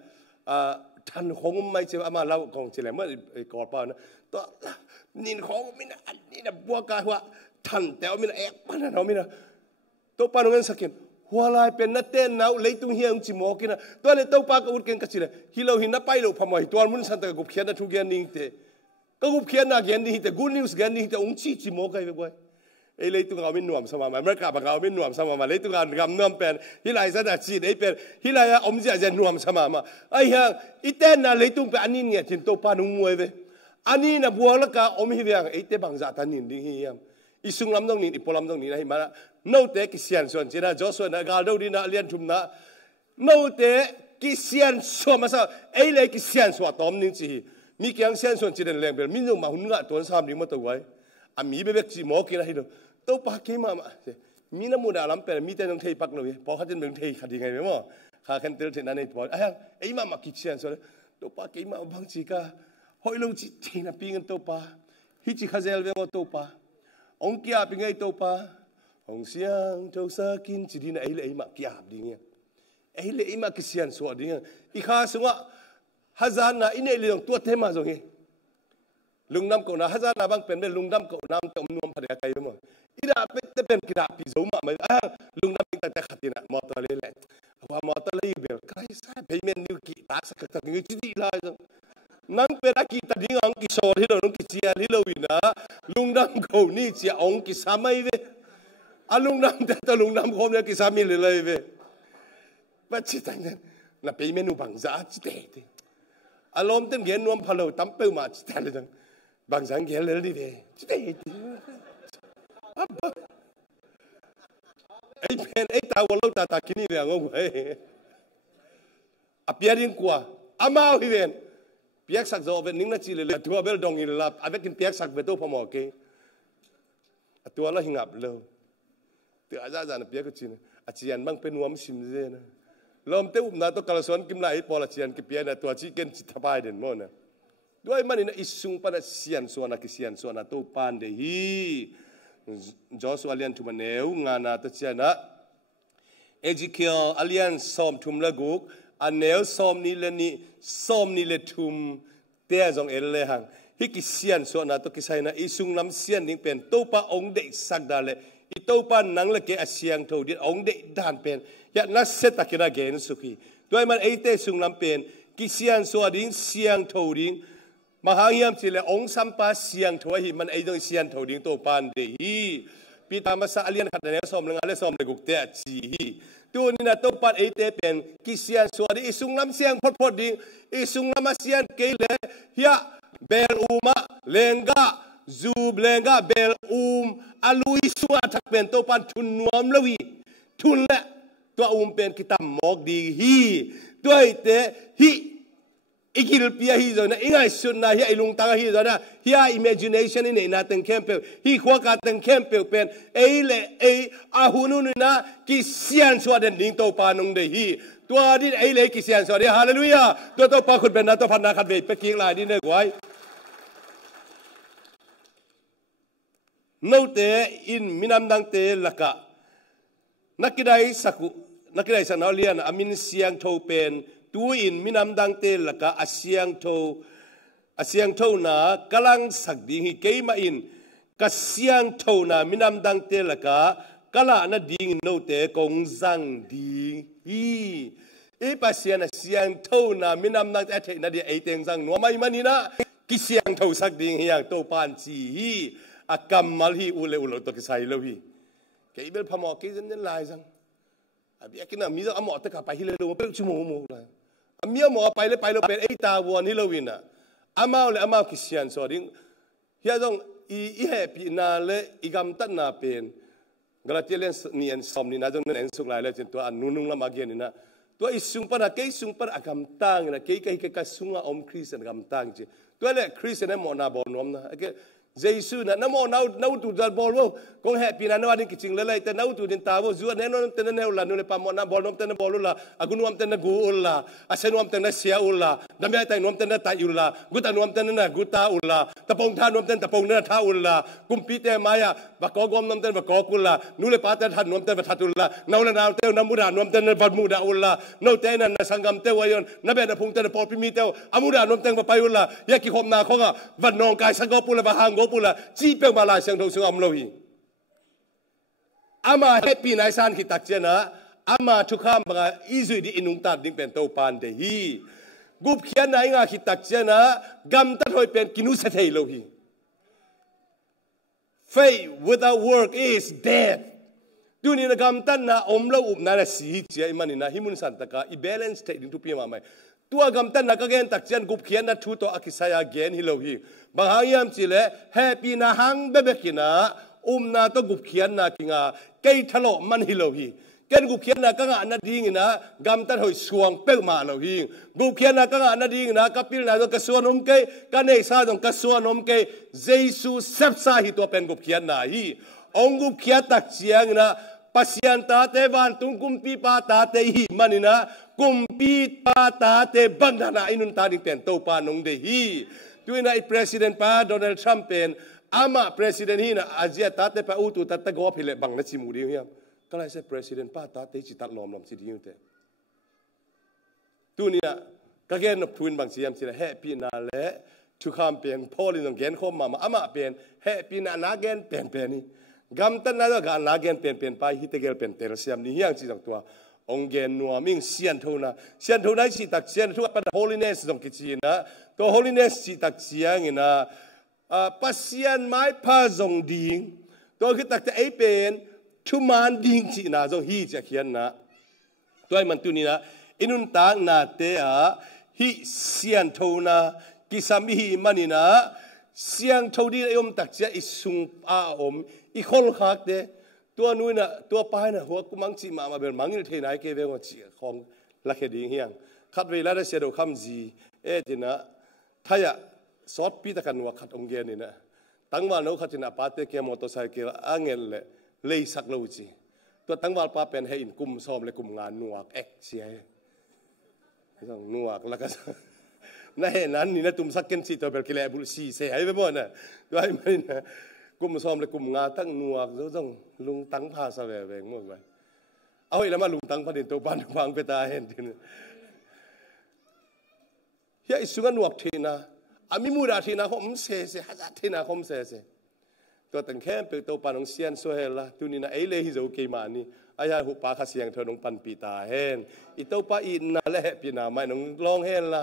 ท่านของไม่ใช่อามาเล่าของเฉลยเมื่อกอดป้านะตัวนินของมินะนี่นะบัวกาหัวท่านแต่เอามินะเอกป้านะเอามินะตัวป้าเอาเงินสักเกินหัวลายเป็นนัดเต้นเอาเลยตรงเฮียงจิโมกินะตัวนี้ตัวป้าก็อุดเก่งกันสิเลยฮิโลหินนับไปเราพม่ตัวมุนสันตะกุบเขียนนะทุกอย่างนิ่งเตะก็กุบเขียนนะเขียนนิ่งเตะกูนิวส์เขียนนิ่งเตะองค์จิโมกันไปบ่อยเอ้เลยตรงเอาไม่หน่วมสมามาเมื่อกลับมาเอาไม่หน่วมสมามาเลยตรงเอากำน่วมเป็นฮิไลสันตะจีไอ้เป็นฮิไลอมจะหน่วมสมามาไอ้เฮียอีเต้นนะเลยตรงเป็นอันนี้เนี่ยจินตัวป้านุ่งมวยไปอันนี้นะบัวละกาอมฮิเวียงไอ้เต้บังจัตันนินดิ้งเฮียมอีสุงลำต้องนินอีปอลำต้องนินนะฮิมาละโน้ตเตกิเซียนส่วนจีน่าจอส่วนนะกาลดูดีนะเลียนชุมนะโน้ตเตกิเซียนส่วนมาซะไอ้เลยกิเซียนส่วนตอมนินจีมีเกียงเซียนส่วนจีนแรงเปล่ามินงมาหุ่นกะตัวสามดิ้งมาตัวไว้อามีเบกจีหมอกินอะไรดูตัวปากเกมามีน้ำมูดอาลัมเป็นมีแต่ต้องเทปักเลยพอเขาจะเป็นเทขัดยังไงไหมมั้งข้าคันเตลเทนั่นไอ้ตัวไอ้มากิเซียนส่วนตัวปากเกมาบางจีกาโห hoi lo chi china pingan to pa hi chi khazel ve to pa ong kia pingai to pa ong siang to sa kin chi din ai le ma kia ding ai le ma kisian so ding I kha sunga hazan na ine le to the ma jong lungnam ko na hazan na bang pen be lungnam ko nam to nuam phare kai mo ida pe te pen kira pi zo ma ma lungnam ta ta khatina mo to le le wa mo to le be kai sa payment new ki ta sa ka ngi chi di la nang pe ra ki ta ding ang ki so hi lo ki chia li lo ina lungnam ko ni chia ong ki sa mai ve alungnam ta lungnam ko ne ki sa mi le le ve ba chi ta na payment nu bang za chi te alom ten gen nuam phalo tam pe ma chi ta le dang bang sang gen le li ve chi te ai pen ai ta wo lo ta kini ve ngong ai appearing kwa amao hi ven piak sak zo ven ning na chi le tua bel dong il lap avec kin piak sak ve to phomo ke atua la hingap lo te aja jan piak ko chin achian bang pen nuam sim je na lom te na to kalason kim lai pola chian ki pia na tua chi ken chi thapai den mo na doi mani na isung pa na sian so na ki sian so na to pan de hi Joshua alian tu maneu ngana ta chiana Ezekiel alian som thum la guk anel som ni le thum te jong el le hang hi ki sian so na to ki sai na isung lam sian ning pen to pa ong de sak da le I to pa nang le ke asiang tho dit ong de dan pen ya na set takira gen sukhi doi man ate sung lam pen ki sian so ding siang tho ding Mahangiam sila ong sampa siang tho hi man ai dong sian tho ding to pan de hi pi tamasa alian khat ne som lenga le som le guk te chi hi tu ni na to pan ai te pen ki sian so di isung lam siang phot phot ding isung lam sian ke le ya bel uma lenga zub lenga bel alui suwa thak pen to pan thun nuam lawi thun le to pen kitam mok di hi toi te hi ikil pia hi zo na ingai sun na hi ilung tanga hi zo na hi imagination ni na teng kempe hi khwa ka teng kempe pen ei le ei ahunu na ki sian so den ding to pa nong de hi tua din ei le ki sian so de hallelujah to pa khut ben na to phan na khat ve pe ki lai din ne gwai no te in minam dang te laka nakidai sanaulian amin siang tho pen tu in minam dang te laka asiang tho na kalang sak ding hi keima in kasiang tho na minam dang te laka kala na ding no te kong zang ding hi e pasian asiang tho na minam dang te na di ai teng zang no mai manina kisiang tho sak ding hi to pan chi hi akam mal hi ule to kisai lo hi keibel phamo ke jen lai zang abi akina mi amo ta ka pa hi le lo pe chu mo la amia mo pa le pe ei ta wo ni lo wina amao kisian so ding hia dong I happy na le igam tat na pen galatians ni en som ni na dong nen suk lai le chen to anunung lam again ni na to isung pa na ke sung pa agam tang na ke ka sunga om christian agam tang je to le christian mo na bon nom na ke Jesus na namo nau tu dal bol wo kong happy na no adin kiching lelai te nau tu din ta wo zu ne no te ne la no le pa mo na bol nom te ne bol la agunuam te ne gu ulla asenuam te ne sia ulla damya tai nom te ne ta ulla guta nom te ne na guta ulla tapong tha nom te tapong ne tha ulla kumpi te maya ba ko gom nom te ba ko kulla nu le pa te tha nom te ba thatulla nau la nau te namuda nom te ne ba muda ulla no te na sangam te wayon na be na phung te po pi mi te amuda nom te ba pai ulla ya ki khom na khonga van nong kai sang go pula ba hang pula chi pe ma la sang thong sung am lo hi ama happy nai san ki tak chena ama thukham ba izui di inung ta ding pen to pan de hi gup khian nai nga ki tak chena gam ta thoi pen kinu sa thei lo hi faith without work is dead tu ni na gam tan na om lo up na si chi ai mani na himun san ta ka I balance te ding tu pi ma mai tua gam tan na ka gen tak chen gup khian na thu to akisaya gen hi lo hi bahayam chile happy na hang bebekina na to gup khian na kinga kei thalo man hi lo hi ken gup khian na ka nga na ding na gam tan hoi suang pe ma lo hi gup khian na ka nga na ding na kapil na do ka suanom ke ka nei sa dong ka suanom ke jesu sep sa hi to pen gup khian na hi ong gup khia tak chiang na pasian ta te van tung kumpi pa ta te hi manina kumpi pa ta te bandana inun ta ding pen to pa nong de hi ด้วยนะไอ้ president ป้าโดนัลด์ทรัมป์เป็นอามา president ฮีนะอาเซียตัดแต่ป้าอุตุตัดตะกอพิเลบังนัดชิมูดีเฮียก็เลยใช้ president ป้าตัดแต่จิตตัดลมสิดีอยู่แต่ตัวนี้นะก็แค่นับทุนบางสิ่งสิละแฮปปี้นาเละทุกคำเป็นพอลินงเกนเข้ามาอามาเป็นแฮปปี้นาเกนเป็นนี่กำตันนั่นก็นาเกนเป็นไปฮิตเกลเป็นเตอร์เซียมนี่ยังสิ่งตัวองเกนนัวมิงเซียนทูนะเซียนทูนั้นสิตักเซียนทูปัด holiness ตรงกิจนะตัว holiness สิตักเซียงนะปัสเซียนไม้พาจงดิ่งตัวคือตักจะไอเป็นทุมานดิ่งจีนะจงฮีจะเขียนนะตัวมันตัวนี้นะอินุนตางนาเตะฮิเซียนทูนะกิสามีฮิมันนี่นะเสียงทูดียมตักเสียอิสุงอาอมอีคนขักเดตัวนู้นนะตัวปลายนะหัวกุมังจีมาเป็นมังนี่เทนายเกเวงจีของลักเฮดิงเฮียงขัดเวลาได้เสียดคำจีจีนะถ้าอยากสอดปีตะกันว่าขัดองเกนี่นะตั้งวันนู้ขัดจีนะปาเตเกมอเตอร์ไซค์อ่างเงลเลยสักโลจีตัวตั้งวันป้าเป็นให้อินกุมซ้อมเลยกุมงานนัวเอ็กเสียต้องนัวแล้วก็นั่นนั่นนี่นะตุ้มสักเกินสิตัวเป็นกิเลสบุษีเสียไปหมดนะด้วยไหมนะกุมซ้อมเลยกุมงานตั้งนัวต้องลุงตั้งพาสเวเวงหมดไปเอาอีกแล้วมาลุงตั้งประเด็นตัวบ้านฟังไปตาเห็นทีนึงเฮ้ยสุงันนัวเทนะอามิมูดาเทนะเขาไม่เสียฮัจเทนะเขาไม่เสียตัวตั้งแค่เป็นตัวปานองเซียนโซเฮล่ะตัวนี้นะไอ้เลยที่จะโอเคมานี่อายาหุปาคเสียงเธอน้องปันปีตาเห็นอีตัวป้าอินน่ะและปีนาไม่น้องลองเห็นละ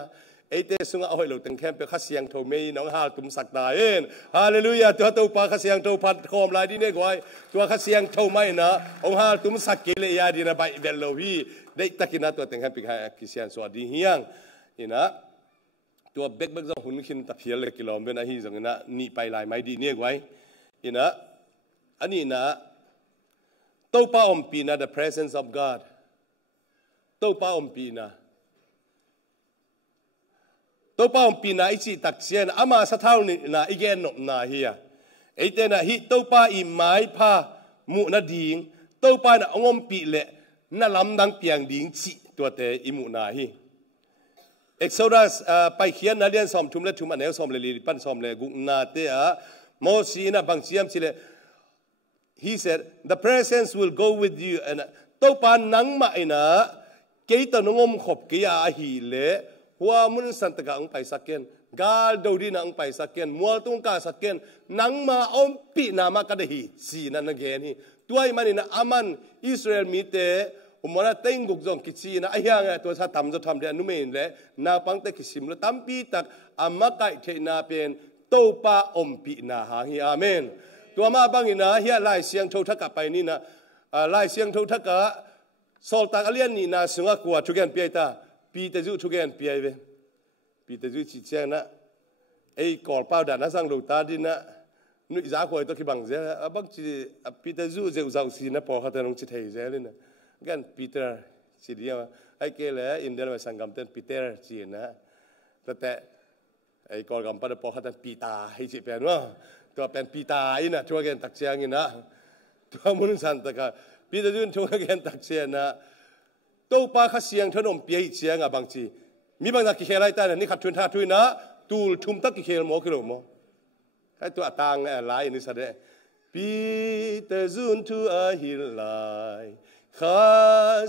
ไอ้เตสุงเอาให้เราตั้งแค่เป็นข้าเสียงเธอไม่น้องหาตุ้มสักตาเห็นฮาเลลูยาตัวป้าข้าเสียงเธอพัดคอมลายดีเนี่ยกว่าตัวข้าเสียงเธอไม่นะองหาตุ้มสักเกลียดีนะใบเดลโลวีได้ตะกินนะตัวตั้งแค่เป็นข้าเสียงสวัสดีเฮียงนี่นะตัวเบกเบกจะหุ่นขึ้นตะเพียเลยกิโลเมตรนะฮีจังนะนี่ไปลายไม่ดีเนี่ยกว่านี่นะอันนี้นะตัวป้าอมปีนะ the presence of God ตัวป้าอมปีนะตัวป้าอมปีนะไอจีตักเสียนอามาสะเท่านี่นะอีเกนนบนาเฮียไอเตนะฮิตัวป้าอีไม้พามุนาดิงตัวป้านะองอมปีเละน่าลำดังเปียงดิงจีตัวเตอิมุนาฮีExodus ไปเขียนนะเรียนสอมทุมและทุมอันเนลสอมเลยลีปั้นสอมเลยกุนาเตะโมซีนะบางเสียมสิเลHe said, "The presence will go with you." And ตัวปานนังมาไอ้นะเกี่ยตนงมขบเกี่ยหีเล่หัวมุนสันตะกังไปสักเกนกาลดูดีนังไปสักเกนมัวตุงกาสักเกนนังมาอมปีนามากระดีสีนั่นนังเกนี่ตัวไอ้มันนี่นะอามันอิสราเอลมีเตะอุมาระเต็งกุกจงกิจสีนะไอ้ยังไงตัวชาทำจะทำเดี๋ยวนุ่มเองเลยนาปังเตกิสิมแล้วตั้มปีตักอามาไก่เทนาเป็นตัวปาอมปีนาหาฮีอาเมนตัวมาบางอีนะเฮียไล่เสียงโททักกะไปนี่นะไล่เสียงโททักกะโซลตากเลียนนี่นะสุงะกัวทุกอย่างเปียตาปีเตจูทุกอย่างเปียเวปีเตจูจิเจนะไอ้กอลเป้าด่านนั่งสังลูตาดินะนุยจ้าคอยตัวขี้บังเจ้าบางทีปีเตจูเจ้าเจ้าสีนะพอเขาแต่ลงจิตเหยเจ้าเลยนะกันปีเตอร์สิเดียวไอ้เกล้อินเดียมาสังกัมเต้นปีเตอร์จีนะแต่ไอ้กอลกัมปัดพอเขาแต่ปีตาให้จิเป็นว่าตัวเป็นปีตาอินะช่วยกันตักเสียงอินะตัวมุนสันตะกะปีตาจุนช่วยกันตักเสียงนะตัวป้าข้าเสียงถนนเปียเสียงอ่ะบางทีมีบางนักกิเลสอะไรแต่นี่ขัดทุนท่าทุนนะตูลทุ่มตักกิเลสโมกิโลโมไอ้ตัวต่างอะไรนี่แสดงปีตาจุนทูอาฮิลไลข้า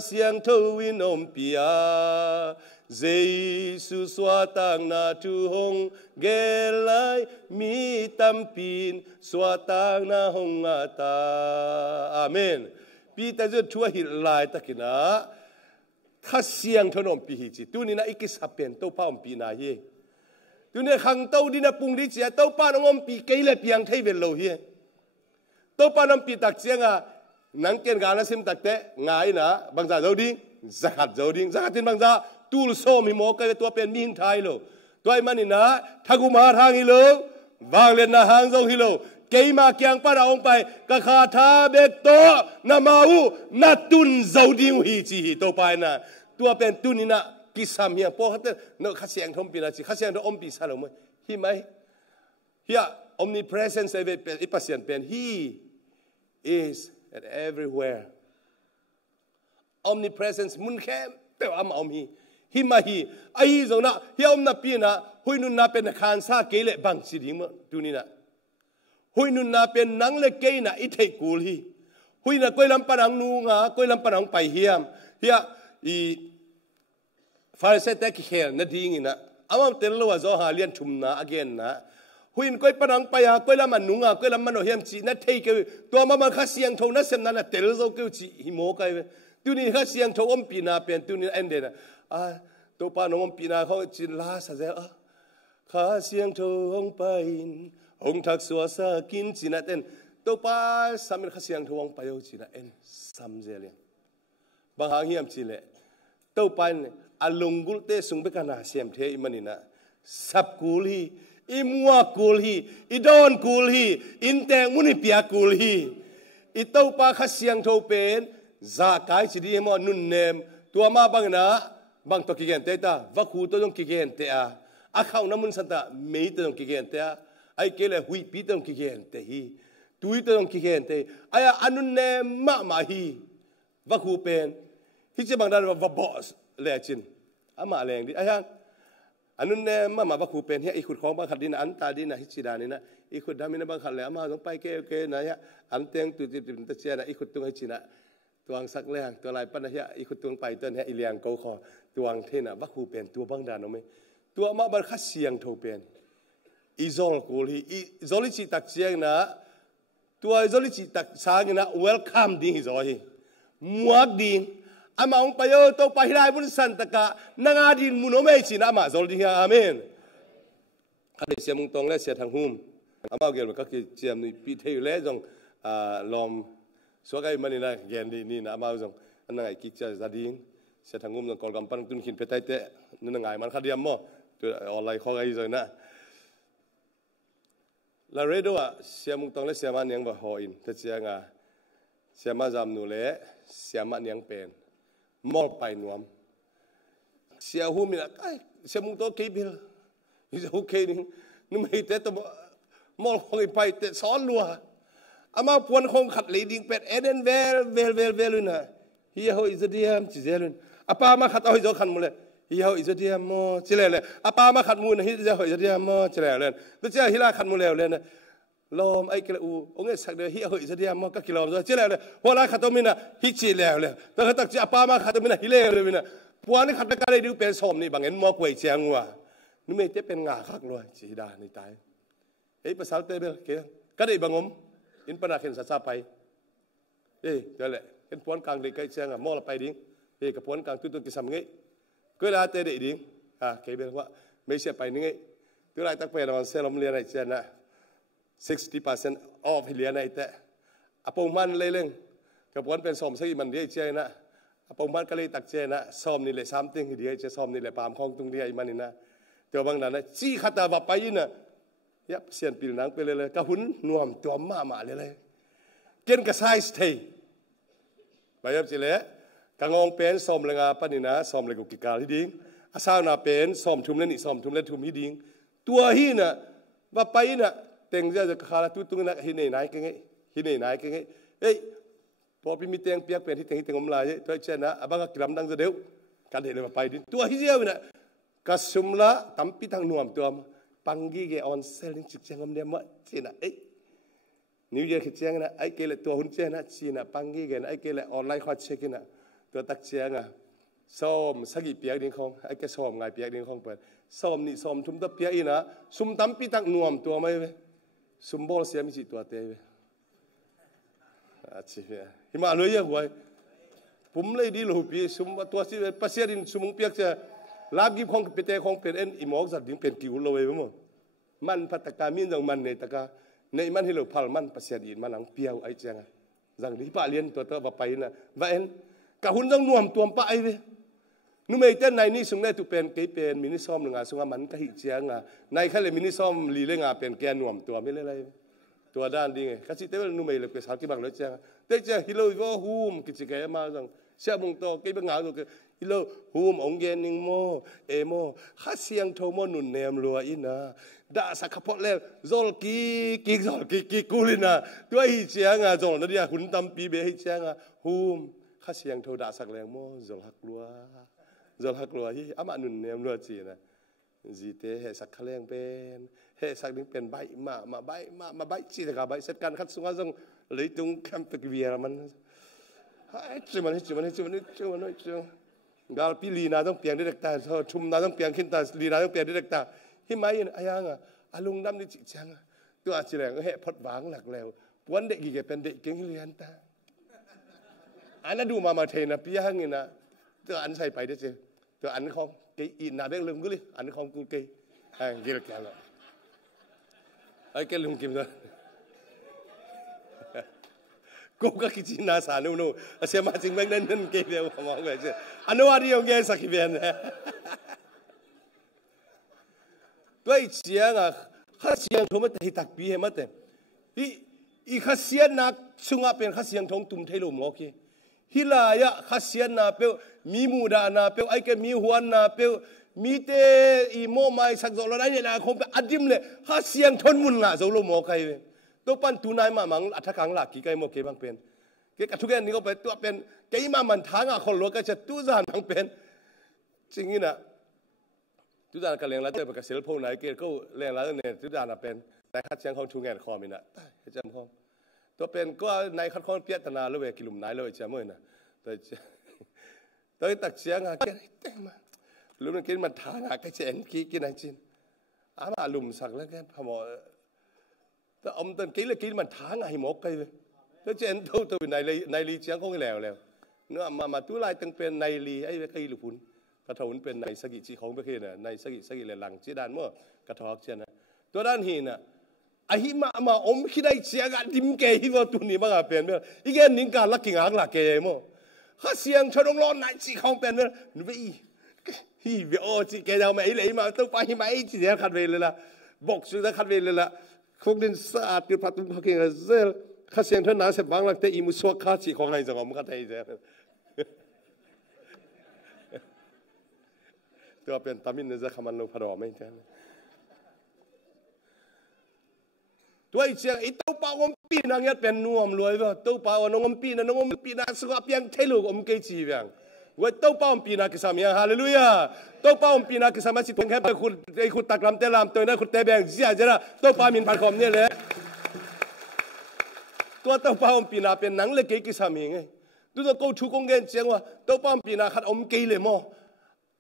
เสียงทวินอมเปียเจสุสวาตังนาทุหงเกลัยมีตัมปีนสวาตังนาหงอาตาอาเมนปีแต่จะทั่วหิลายตะกินะข้าเสียงถนนปีหิจิตัวนี้นะอีกิสับเป็นตัวป้าอมปีนาเฮตัวนี้ขังตัวดินะปุงดิเจียตัวป้านอมปีเกลเปียงเทเวลโลเฮตัวป้านอมปีตักเสียงอะนังเกณฑ์การสิมตักเตะง่ายนะบางจ่าเจ้าดิ้งสักเจ้าดิ้งสักทินบางจ่าตูลโซมีหมอกเลยตัวเป็นมิ่งไทยโลตัวไอ้มันนี่นะถ้ากูมาทางฮิโลวางเล่นนะหางเจ้าฮิโลเกี่ยมาเกียงป้าเราองไปกะคาทาเบกโตนามาอูนัดตุนเจ้าดิ้งฮีจีตัวไปนะตัวเป็นตุนนี่นะกิสามีพอเขาเตะเนข้าเสียงทมปีนะจีข้าเสียงทอมปีซาโลมั้ยฮีไหมเฮีย omnipresence เป็นอีปัสยันเป็น he is at everywhere omnipresence มุนแค่เปล่าอมฮี ฮิมาฮีไอ้จงนะเฮียอมนับปีนะหุยนุนนาเป็นคานซาเกลบังสิริมดูนี่นะหุยนุนนาเป็นนังเล็กเกยนะอิเทกูลีหุยนะก้อยลำปนังนูงาก้อยลำปนังไปเฮียมเฮียอีฟาริเซตเตกิเฮนนาดีงินะอามันเตลโลว่าจะหาเลียนชุมนะอเกนนะหุยนก้อยปนังไปหาก้อยลำมันนูงาก้อยลำมันเฮียมจีนะเทกตัวมันข้าเสียงทงนั่นเสมนั้นเตลโลเกจีฮิโมกายดูนี่ข้าเสียงทงอมปีนาเป็นดูนี่เอ็นเดนะตัวปานอมปีนาเขาจินลาซะเจ้าข้าเสียงทงไปองทักสัวสากินจีนะเต้นตัวป้าสามีข้าเสียงทงไปเอาจีนะเอ็นซ้ำเจริญบางหางเฮียมจีเล่ตัวป้าเนี่ยอารมณ์กุลเตสุงเบกันนะเสียมเทอิมันนี่นะสับกุลฮีอิมัวกุลฮีอิดอนกุลฮีอินเตงมุนิเปียกุลฮีอิตัวป้าข้าเสียงทงเป็นจากายจีดีมอนุนเนมตัวมาบางนะบางตัวกิเกนเตต้าวักหูตัวต้องกิเกนเตอาอาเขาน้ำมันสันตาไม่ตัวต้องกิเกนเตอาไอ้เกลือหุยปีตัวต้องกิเกนเตฮีตุยตัวต้องกิเกนเตไอ้อนุนเนมมาฮีวักหูเป็นฮิจิบังดาร์ว่าบอสเลจินอามาแรงดิไอ้ยังอนุนเนมมาวักหูเป็นเฮียอีขุดของบางขัดดินอันตาดินะฮิจิดานี่นะอีขุดดามินะบางขัดแล้วมาต้องไปเกนะฮะอันเตียงตุจิตตะเชียนะอีขุดตรงฮิจินะตัวสักแรงตัวลายปัญหาอีกตัวไปตัวนี้อีเลียงเกาคอตัวเทน่ะวักหูเป็นตัวบังดานเอาไหมตัวมาบังคับเสียงโทเป็นอีโซลกูลีอีโซลิจิตักเสียงนะตัวอีโซลิจิตักสางนะเวลคัมดิ้งอีโซฮีมัวดิ้งอามาองไปโยตัวไปได้บุญสันตะกะนางอาดินมุนโอเมจินะมาโซลดิ้งอาเมนข้าได้เสียมุงตรงและเสียทางหุ่มอามาเกี่ยวกับเสียมนี่ปีเทยและจงลอมส่วนไอ้มันนี่นะแกนดีนี่นะมาจงอันนั้นไอ้กิจจะดิ้งเสียทางงุ่มต้องกอลกำปั้นตุ้นขินไปใต้เตะนั่นไงมันขัดเดียมมั้งตัวออนไลน์ข้อไอ้เลยนะแล้วเรื่องว่าเสียมุงตองและเสียมันยังบ่หออินแต่เสียงาเสียมาจำหนูเละเสียมันยังเป็นมอลไปนวมเสียหูมีนะไอ้เสียมุงตองกี่ปีละนี่จะโอเคนี่นึกไม่เตะตัวมอลของไอ้ไปเตะซ้อนลัวอามาปวนคงขัดเลยดิ้งเป็ดเอเดนเวลนะเฮียเขาอิสเดียมจีเจริญอาป้ามาขัดเอาให้เจ้าขันหมดเลยเฮียเขาอิสเดียมมั่วจีเลยอาป้ามาขัดมูนเฮียเขาอิสเดียมมั่วจีเลยแล้วเจ้าฮิลาขัดมูเลยนะลมไอ้กระอูองค์สักเดียวเฮียเขาอิสเดียมมั่วก็กิโลจีเลยหัวลาขัดตัวมินะฮิจีเลยแต่ถ้าตักจีอาป้ามาขัดตัวมินะฮิเล่เลยมินะปวนขัดตะการเลยดูเป็นสมนี่บางเงินมั่วกวยเชียงว่ะนี่ไม่จะเป็นงาขักเลยจีดาในตายเฮ้ยภาษาเตเบลเกี่ยก็ได้บางอมอินปนาเข็นซาไปเอ้ยเดี๋ยวแหละเป็นพวนกลางเด็กไก่เชียงอ่ะมอละไปดิ้งเอ้ยกับพวนกลางตุ้งกิสามงี้ก็ลาเตะเด็กดิ้งเกี่ยเป็นว่าไม่ใช่ไปนี่ไงตัวไรตักไปเราเซลล์เรียนไอ้เจ้านะ60% off เรียนไอ้แต่อปงมันเลยเร่งกับพวนเป็นสมซึ่งมันเดียเจ้านะอปงมันก็เลยตักเจ้านะสมนี่แหละซ้ำติ้งเดียจะสมนี่แหละปามคลองตรงเดียมันนี่นะแต่บางนั้นนะจี้ขัดตาบับไปยินนะยับเสียนปีนังไปเลยกะหุ่นนวมตัวมาเลยเกินกระไซส์เทย์ไปยับสิเลยกะงองเป็นสมเลยงาปนินะสมเลยกุกิกาที่ดิ้งอาซาวนาเป็นสมทุมเล่นอีสมทุมเล่นทุมที่ดิ้งตัวฮีน่ะว่าไปน่ะเต็งจะคาราตุ้งนักฮีเนยนายกันไงฮีเนยนายกันไงเฮ้ยพอพี่มีเตียงเปียกเป็นที่เตียงอมลายตัวเช่นนะบางก็กลับดังจะเดียวการเห็นว่าไปดิ้งตัวฮีเจ้าน่ะกระสุมละตั้มปีทางนวมตัวปังกี้เกออนเซลลิงจิกเจงอมเดียมะจีน่ะเอ้ยนิวเยียร์คิดเจงนะไอ้เกลตัวหุ่นเจนะจีน่ะปังกี้เกนะไอ้เกลออนไลน์คอร์เช็คนะตัวตักเจงอ่ะซ้อมสักกี่เปียกดิ้งของไอ้แกซ้อมไงเปียกดิ้งของเปิดซ้อมนี่ซ้อมทุ่มตัวเปียกอีนะซุ่มตั้มปีตักนวมตัวไม่เว้ซุ่มบอลเสียมิจิตัวเตะเว้อาชีพหิมะเลยยังไงผมเลยดีลูกพี่ซุ่มตัวสิปัสเซียดินซุ่มเปียกจะลาบกิบของเปเตของเป็นเอ็นอิมอกสัตว์ดิ้งเป็นกิวโลเว้มั้งมันพัตกามินจังมันในตะกาในมันให้เราพัลมันปัสเซียดินมันหลังเปียวไอ้เจ้าจังที่ป้าเลี้ยนตัวว่าไปนะว่าเอ็นกะหุ่นต้องนวมตัวป้าไอ้เว้นุ่มไอ้เจ้าในนี่สุงได้ตุเป็นเกยเป็นมินิซอมหนึ่งสุงมันก็หิเจียงในขั้นเลยมินิซอมลีเลงเป็นแกนนวมตัวไม่เลยตัวด้านดีไงก็สิเต้นุ่มไอ้เลยเป็นสาวที่บางเลยเจ้าเต้เจ้าฮิโลก็ฮูมกิจแกมาจังเชื่อมงโตเกยเป็นเงาตัวฮิโลฮูมองเกนิงโมเอโมข้าเสียงโทโมนุนเนมรัวอินะด่าสักขพอแล้วโซลกีโซลกีกูลินะตัวหิเจียงโซลนั่นเดียหุ่นตั้มปีเบหิเจียงฮูมข้าเสียงโทด่าสักแรงโมโซลฮักลัว จนหักลัวที่อามานุนเนี่ยมรัวจีนะจีเตะสักขะแรงเป็นเฮสักนึงเป็นใบมาใบจีตะกาใบเสร็จการคัดสงฆ์เลยตรงแคมป์ตะกี้มันจุมันกาลปีลีนาต้องเปลี่ยนดิเรกตาชุมนาต้องเปลี่ยนขึ้นตาลีนาต้องเปลี่ยนดิเรกตาที่ไม่อายังอ่ะอารมณ์ดำนี่จิจังตัวอาชีพแรงก็เฮพดหวังหลักแล้ววันเด็กกี่เป็นเด็กเก่งเรียนตาอันนั้นดูมาเทนะพี่ยังไงนะตัวอันใส่ไปได้เจ้ตัวอันของเกย์อินนาเบงลืมกูเลยอันของกูเกย์กี่ระกันละไอ้แกลืมกินเลยกูก็คิดจีน่าสานุนูเสียมาจริงแบงนั่นเกย์เดียวมองไปเจ้อันนู้นอะไรอย่างเงี้ยสักกี่เป็นตัวอีเสียงอ่ะข้าเสียงทุ่มแต่ตักปีเหรอมั้งอีข้าเสียงนักสุงาเป็นข้าเสียงทองตุ่มเทลุมโอเคฮิลายะข้าเสียงนาเปียวมีมูดานาเปียวไอ้แกมีหัวนาเปียวมีเตอีโมไม่สักโซลอะไรเนี่ยนะคงเป็นอดิมเลยข้าเสียงทนมุนงะโซโลโมใครเว้ยตัวปันตุนายมามังอัฐกังหลักกี่ไก่โมเกบังเป็นเกี่ยทุกอย่างนี้ก็เป็นตัวเป็นไก่มามันทางอ่ะคนรวยก็จะตู้จานบังเป็นจริงนี่นะตู้จานกันเลี้ยงแล้วเจอกับเซลล์พวกไหนเกี่ยก็เลี้ยงแล้วเนี่ยตู้จานเป็นแต่ข้าเสียงของชูแงนคอมินะให้จำคอตัวเป็นก็ในคัดค้อนเปียตนาเลยเวกิลุมไหนเลยจะมั่วนะตัวตักเสียงอ่ะแกเต็มมาลุงกินมันทานอ่ะแกเจนกินอะไรจินอามาลุมสักแล้วแกพมอแต่อมตอนกินเลยกินมันทานอ่ะหิมกไปเลยแล้วเจนตัวในลีเสียงคงแล้วเนื้อมาตู้ลายตั้งเป็นในลีไอ้ไอ้ลูกพุนกระถนเป็นในสกิจีของไปคือเนี่ยในสกิเลยหลังจีดานมั่วกระถอกเชียนะตัวด้านหินอ่ะไอ้หิมาอมคิดได้เสียกันดิมเกย์ที่ว่าตัวนี้มันก็เป็นเมื่ออีกอย่างหนึ่งการลักกิ่งหางลักเกย์มั่วข้าเสียงชนร้อนไหนจีของเป็นเมื่อหนูไปฮีวิโอจีเกย์เราไม่เลยมาต้องไปหิมะอีจีเดียขัดเวลเลยละบอกสุดท้ายขัดเวลเลยละคงดินสะอาดที่พัดตุ้งพักเองเซลข้าเสียงเท่านั้นเสพบางหลักแต่อีมุสวกข้าจีของไงจังผมก็ได้เจอตัวเป็นตามินจะขมันลงพรอไม่ใช่ตัวไอ้เสียงไอ้ตัวป่าวอมปีนังยัดเป็นนัวมรวยว่ะตัวป่าวน้องอมปีนะน้องอมปีนะสุขภาพยังเทลูกอมเกจีเวียงว่าตัวป่าวอมปีนะกิสามีฮาเลลูยาตัวป่าวอมปีนะกิสามีสิทธิ์แค่ไปคุณไอ้คุณตักลำเตลามตัวนั้นคุณเตแบงเสียจะละตัวป่ามินพันคอมเนี่ยเลยตัวป่าวอมปีนะเป็นหนังเล็กกิสามีไงตัวกูชูกงเงินเสียงว่าตัวป่าวอมปีนะขัดอมเกเลยมั้ง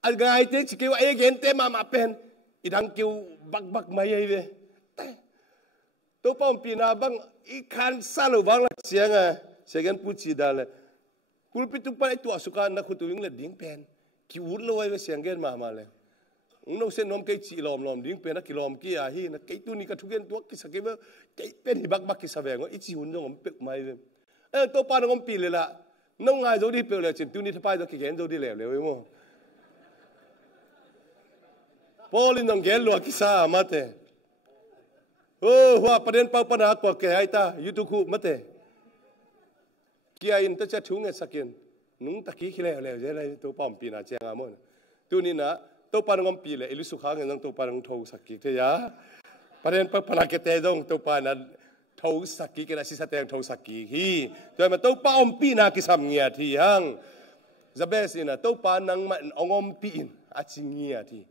อะไรเตจิเกว่าเอเกนเตมาเป็นอีดังเกี่ยวบักไม่ไอ้เว้ยตัวป้อมปีนาบังอีขันซาลูบังละเสียงอ่ะเสียงพูดจีดาเลยพูดไปตุกไปตัวสุการนักขุดตัววิ่งเลยดิ้งเป็นคิวเลยว่าเสียงเกินมาเลยน้องเส้นน้องเกยจีลอมดิ้งเป็นนักกิลอมกี่อาฮีนักเกยตัวนี้ก็ทุกอย่างตัวกิสเกว่าเกยเป็นหิบักกิสเวงว่าอีจีหุ่นน้องเป็กไม่เว้ยตัวป้าน้องปีเลยละน้องไงโจดีเปล่าเลยจินตัวนี้ถ้าไปต้องกินโจดีแล้วเว้ยมั้งพอลินน้องเกลลัวกิสามาเตโอ้หัวประเด็นเป้าปัญหากว่าแก่ไอ้ตายุตุคุมาเตะกี่อินต์จะชุ่งเงสักยันนุ่งตะกี้ขี้แล้วเจริญตัวป้อมปีน่าเจ้างามอนตัวนี้นะตัวปานงอมปีเลยอิลุสุขางเงินตัวปานงทองสักกี้เทียประเด็นเป้าปัญหาเกตเดงตัวปานั้นทองสักกี้กันสิสัตย์ทองสักกี้ฮีตัวมันตัวป้อมปีน่ากิสามเงียที่ฮังจะเบสินะตัวปานังมันองอมปีนอาชิเงียที่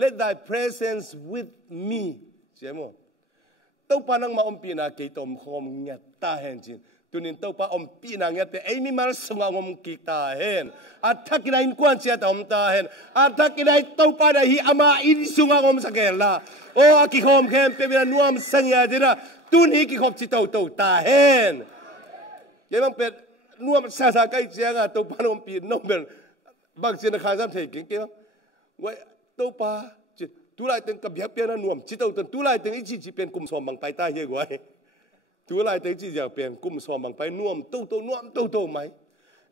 Let thy presence with me ใช่ไหมตัวปานังมาอมปีนาเกยตอมคอมเงียตาเห็นจริงตัวนี้ตัวปาอมปีนาเงียแต่ไอ้มีมาสงอมกีตาเห็นอัฐกินายกวนเสียตอมตาเห็นอัฐกินายตัวปาได้ฮีอามาอินสงอมสักเกล่ะโอ้อากิคอมเข้มเป็นนวมสัญญาจีน่ะตัวนี้กิคอมจิตตัวตาเห็นยังมันเป็นนวมซาซาใกล้เจียงอ่ะตัวปาอมปีนน้องเป็นบางสิ่งข้าซ้ำเทกิ่งเกี่ยวไว้ตัวปาตัวไรตึงกับเบียบเปียนนวมจิตตัวไรตึงอีจีเป็นกุมสอมบางไปใต้เยอะกว่าตัวไรตึงจีจะเป็นกุมสอมบางไปนวมนวมโตไหม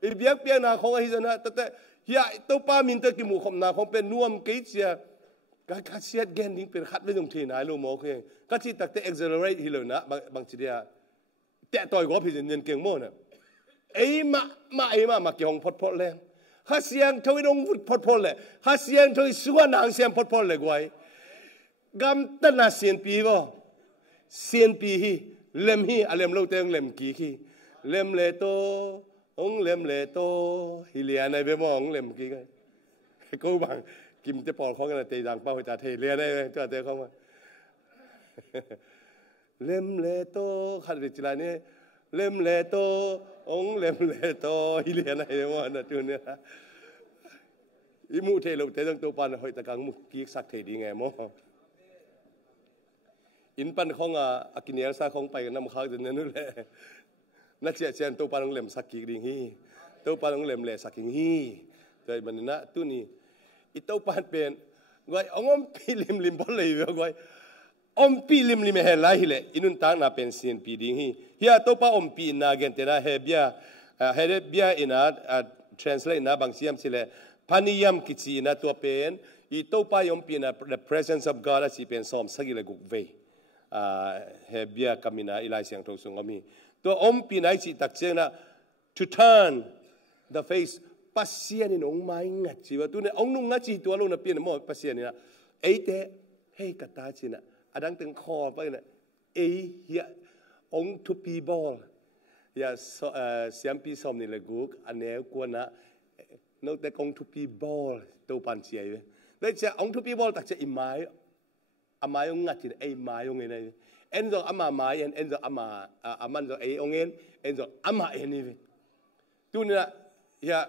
อีเบียบเปียนาของไอ้เจ้านะแต่เฮียตัวป้ามินตะกิมูขมนาของเป็นนวมกี่เจียการคัดเสียดแกนดิ้งเป็นคัดไว้ตรงที่ไหนรู้มั้งคือก็ที่ตักแต่ accelerate ฮิโลนะบางทีเดียแต่ต่อยกว่าพี่จะเงินเก่งโม่เนี่ยไอ้มาเกี่ยงพอดแรงฮัสยังทวีดงวุฒิพอดเลยฮัสยังทวีสุวรรณางเสียงพอดเลยกว่ากัมตันน่ะเสียงปีบ่เสียงปีฮีเล่มฮีอะไรเล่าเตงเล่มกี่ฮีเล่มเลโตองเล่มเลโตฮิเลียนไอเบมองเล่มกี่กัน กูบังกิมจะปอดของกันเตะดังเป้าให้ตาเทเลียได้ตัวเตะเข้ามาเล่มเลโตขัดวิจารณ์นี่เล่มเลโตองเล่มเลโตฮิเลียนอะไรวะนั่นตัวเนี้ยอีมูเทลุเตะตั้งตัวปันหอยตะกังมุกีสักเทดีไงมั้งอินปันของอากินเนียร์ซาของไปกันน้ำค้างจนนั่นแหละนักเชียนตัวปันของเล่มสักกีดิ่งฮีตัวปันของเล่มเล่สักกิ่งฮีแต่มันนะตัวนี้อีตัวปันเป็นไงองปีลิมบอลเลยไงปีลิมเฮลัยเลยอินุนตางน่าเป็นเสียนปีดิ่งฮีเฮียตัวปันปีน่าเกนเตน่าเฮเบียอินาtranslate น่าบางเสียมสิเลยพันิยมกิจน่าตัวเป็นอีตัวปันปีน่า the presence of God สิเป็นสอมสักกี่เลยกุกเวเฮเบียกามินาอิไลเสียงทงสงมีตัวปีน่าสิตักเจนะ to turn the face ปัสเซียนี่น้องไม่งัดจีว่าตัวเนี่ยองนุ่งงัดจีตัวลูกน่ะเปลี่ยนหมดปัสเซียนี่นะเอ้ยแต่เฮ้ยกัตตาจีน่ะอดังตึงคอไปน่ะเอ้ยเฮียองทุปีบอลอย่าเสียมปีสมนี่เลยกูอันเนี้ยกวนนะนอกแต่องทุปีบอลตัวปันเชียร์ได้จะองทุปีบอลตักจะอิมายอามาองงัดจีน่ะเอ้ยมายองเงินเลยเอ็นจะอามาไม้เอ็นจะอามาอามันจะเอ้ยองเงินเอ็นจะอามาเอ็นนี่ตัวเนี่ยอย่า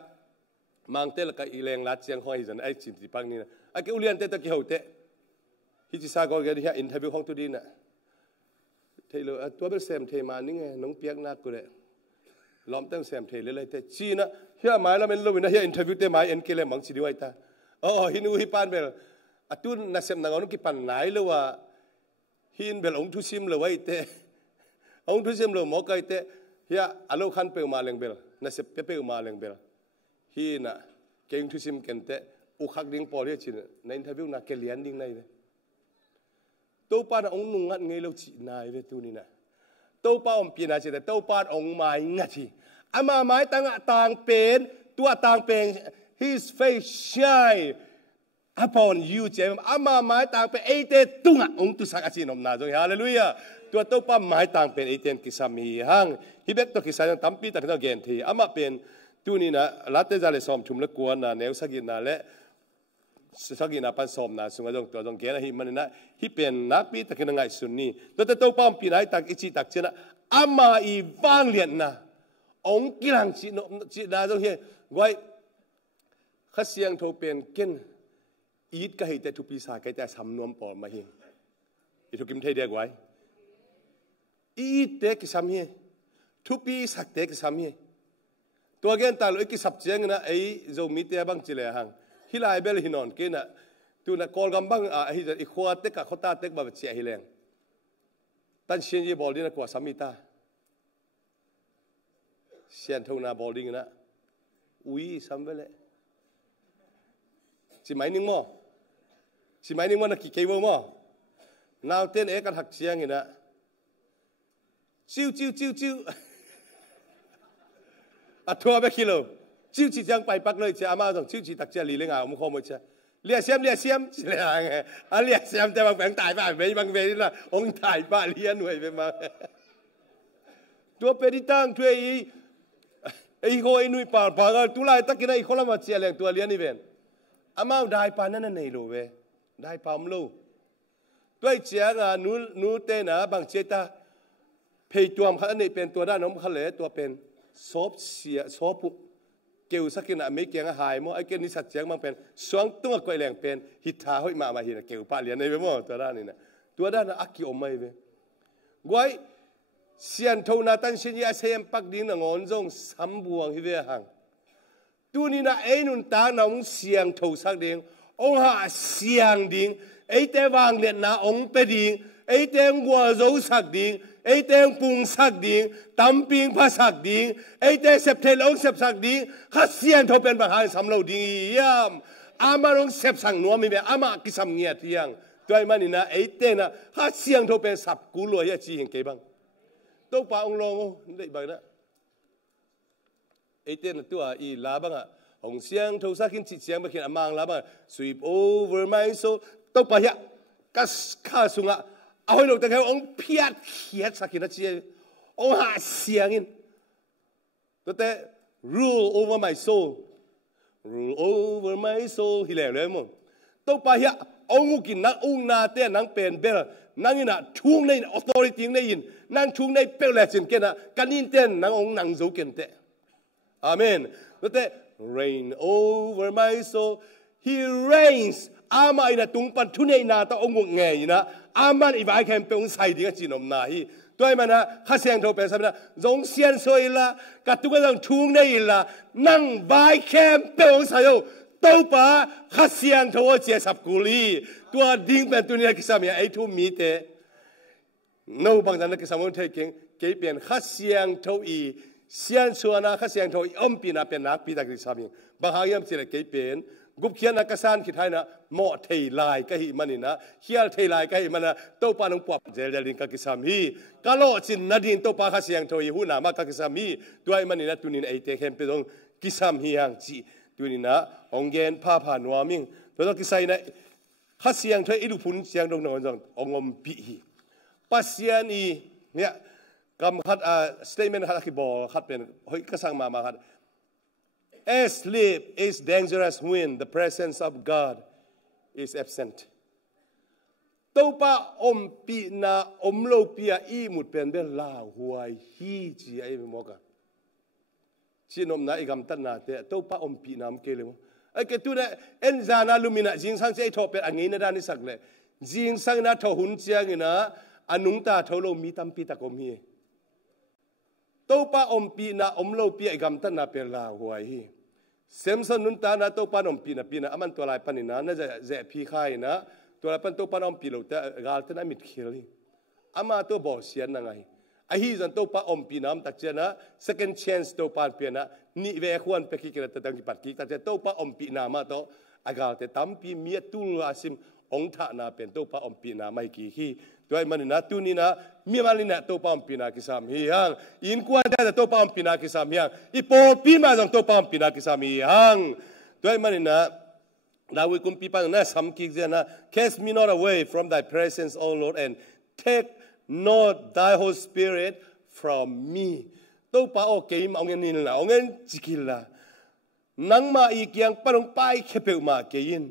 มังเตลกับอีแรงลัดเสียงห้อยจันไอ้จินติปังนี่นะไอ้เกอุเลียนเตตะเกี่ยวเตะฮิจิซากอเกดิฮะอินเทอร์วิวของตัวดีน่ะเทเลตัวเป็นเซมเทมานี่ไงน้องเปียกนักกูเลยล้อมตั้งเซมเทเลยเตะจีนะเฮียหมายแล้วมันรู้นะเฮียอินเทอร์วิวเตะหมายเอ็นเกเลมังสิดีไว้ตาฮินูฮิปันเบลตุนนักเซมนักอนุกิปันไหนเลยว่าฮินเบลองทุซิมเลยไว้เตะองทุซิมเลยหมอกไอเตะเฮียอาลูคันเปลมาเลงเบลนักเซมเปลมาเลงเบลฮีน่ะเก่งทุกสิ่งเก่งแต่อุคักดิ้งพอเรียกชินในอินเทอร์วิวน่ะเกลียนดิ้งในเลยตัวป้าน่ะองนุ่งงัดเงยเราจีนายเวทุนี่น่ะตัวป้าองปีน่ะจีแต่ตัวป้าองไม้งัดทีอามาไม้ต่างเป็นตัวต่างเป็น his face shine upon you เจ้าอามาไม้ต่างเป็นไอเตตุงอ่ะองตุสักอาชีนอมนาจงฮาเลลูยาตัวป้าไม้ต่างเป็นไอเตนกิสามีหังฮิเบกตัวกิสายังตั้มปีตักตัวเกนทีอามาเป็นตัวนี้นะลัดเตจาเลสอมชุมเล็กกวนนะเนื้อสักินาเละสักินาปันสอมนะสุงจงตัวจงเกณฑ์ฮิมันนะฮิเป็นนักปีตะกินง่ายสุดนี่ตัวตัวป้อมปีไหนตักอิจิตักเจนะอามาอีวางเลียนนะองกิลังจีโนจีนาจงเฮไว้ข้าเสียงโทเป็นเก่นอีดก็ให้แต่ทุปีศาจก็แต่สำนวนปอมาเฮอีทุกิมเทเดียกไว้อีดเด็กสามเฮทุปีศาจเด็กสามเฮตัวเกณฑ์ตาลุยกิสับเจียงนะไอ้โจมิเตบังจิเลหังฮิลายเบลฮินอนเกณฑ์นะตัวนักกอลกัมบังไอ้จะอีขวาเต็กกับขตาเต็กแบบเจียฮิเลงตันเชียนยีบอลดิ้งนะกว่าสามีตาเชียนทงนาบอลดิ้งนะอุ้ยซ้ำไปเลยสิไม่นิ่งมั้งสิไม่นิ่งมั้งนักกิเกย์มั้งนาวเต้นเอกันหักเชียงนะจิ้วทัวร์ไปกิโลจิ้วจีจังไปปักเลยเจ้าอามาต้องจิ้วจีตักเจ้าลีเลงอ่ะมุขโมยเจ้าเลี้ยเสียมเลี้ยไงเลี้ยเสียมแต่บางแบงตายป่ะไม่บางเวนี่ละองตายป่ะเลี้ยหน่วยไปมาตัวเป็นที่ตั้งช่วยไอ้โคไอ้หน่วยป่าก็ตุลาตักกินไอ้คนละมาเจียเลี้ยงตัวเลี้ยนี่เป็นอามาได้ป่ะนั่นนี่รู้เว้ได้ป่ะไม่รู้ตัวเจียงนูเตนะบางเจตาเพย์ตัวมันนี่เป็นตัวด้านน้องเขาเลยตัวเป็นซอบเสียซอบุเกี่ยวสักกินไม่เกี่ยงหายมั้งไอ้เกี่ยนิสัยเจียงมันเป็นสวงตัวกวยแรงเป็นหิทาห้อยมาเห็นเกี่ยวปลาเลี้ยนในเว้ยตัวด้านนี่นะตัวด้านนั้นอักกิอมไม่เว้ยไว้เสียนทูนาตันเชียเสียมปักดินงอนจงสัมบวงฮิเวหังตัวนี้นะไอ้นุนตาหนองเสียงทูสักดิ่งองหาเสียงดิ่งไอ้แต่วางเลียนนะองเปดิ่งไอ้แต่งัวโจสักดิ่งไอ้เต็งปุงสักดิ่งตั้มปิงพาสักดิ่งไอ้เต็งเสพเทลองเสพสักดิ่งข้าเสียนทเป็นบางหางสำเราดิ่งยามอามาลองเสพสังนัวมีแบบอามากิสามเงียที่ยังตัวไอ้มันนี่นะไอ้เต็งนะข้าเสียนทเป็นสับกุลอยจีเห็นเก็บังตัวป่าองลงได้บ้างนะไอ้เต็งตัวอีลาบังอ่ะองเสียงทสักกินจิตเสียงมาเขียนอามังลาบัง sweep over my soul ตัวป่าเหี้ยกัสข้าสุงอ่ะเอาให้เราแต่แค่องเพียรเขียดสักกินนะเจียองหาเสียงอินแต่ rule over my soul rule over my soul ฮิเลเลยมั้งตัวป้าเฮียองค์กินนักองนาเต้นังเป็นเบลนังอินะช่วงใน authority ในยินนังช่วงในเปลเลจินเกนะกันอินเต้นนังองนังโจเกนเต้อาเมนแล้วเต้ reign over my soul he reigns อามาอินะตุงปันทุนในนาตาองค์เงยนะอามันอีบายแคมเป็นองค์ใส่ดีกันจีนอมนาฮีด้วยมันนะข้าเสียงโทเป็นสัมนะจงเสียนสวยละกัดตุกันต้องช่วงในละนั่งบายแคมเป็นองค์ใส่ตัวป้าข้าเสียงโทเจสับกุลีตัวดิ้งเป็นตัวนี้กิสามีไอทูมีเตโนบางท่านกิสามุนเทกิงเกี่ยเป็นข้าเสียงโทอีเสียงชัวนะข้าเสียงโทอีอมปีน่ะเป็นนักปีตะกิสามีบางหางยามเจริญเกี่ยเป็นกุบเขียนนักสานคิดให้นะหมอเทลายก็หิมันนี่นะเขียนเทลายก็หิมันนะตัวป้าน้องปอบเจริญลิงกิสามีกะโลจินนาดินตัวป้าข้าเสียงโทอีหูนามากกิสามีตัวมันนี่นะตัวนี้ไอเตเข้มเป็นองกิสามียังจีตัวนี้นะองเกนผ้าผ่านวามิงตัวต้องกิใส่นะข้าเสียงเธออิลุพุนเสียงตรงนั้นจังองมปีปัสยานีเนี่ยกำคัดstatement ฮัดคิบอกฮัดเป็นเฮ้ยก็สั่งมาฮัด sleep is dangerous when the presence of God is absent ตัวป้าอมปีนาอมโลปีอีมุดเป็นเบลลาหัวฮีจีไอ้เมื่อกันชินอมนาอีกำตันนาเตะตัวป้าอมปีนามเกลิมไอ้เกตุเนี่ยเอ็นจานาลูมินะจิงสังเจไอทอเป็นอันนี้นะด้านนี้สักเลยจิงสังนะทอหุ่นเจียงนะอันนุงตาทอโลมีตัมปีตะกอมีตัวป้าอมปีนาอมโลปีอีกำตันนาเป็นลาหัวฮีเซมสันนุนตานะตัวป้าอมปีนะอามันตัวลายปันนะน่าจะเจพีขายนะตัวลายปันตัวป้าอมปีโลแต่กาลตันมิดเคิลอามาตัวบอเสียนนังไงไอ้ฮีจันตัวป้าอมปีน้ำตักเจนะ second chance ตัวป้าเปลี่ยนนะนี่เวควรไปคิดกันแต่ตั้งกี่ปัดกี่ตักเจตัวป้าอมปีน้ำมาตัวอากาศแต่ตั้มปีเมียตุลอาซิมองท่านาเป็นตัวป้าอมปีน้ำไม่กี่ฮีตัวไอ้มันนะตัวนี้นะมีมันนี่นะตัวป้าอมปีน้ำกิสามีฮังอินกวนแต่ตัวป้าอมปีน้ำกิสามีฮังอีโปปีมาจังตัวป้าอมปีน้ำกิสามีฮังตัวไอ้มันนี่นะดาวิคุมปีปันนะสัมกิจนะ cast me not away from thy presence O Lord and take not thy Holy Spirit from me ตัวป้าโอเคมาเอาเงินนี่ละเอาเงินจิกิละนังมาอีกอย่างปนงไปแค่เปลมาเกิน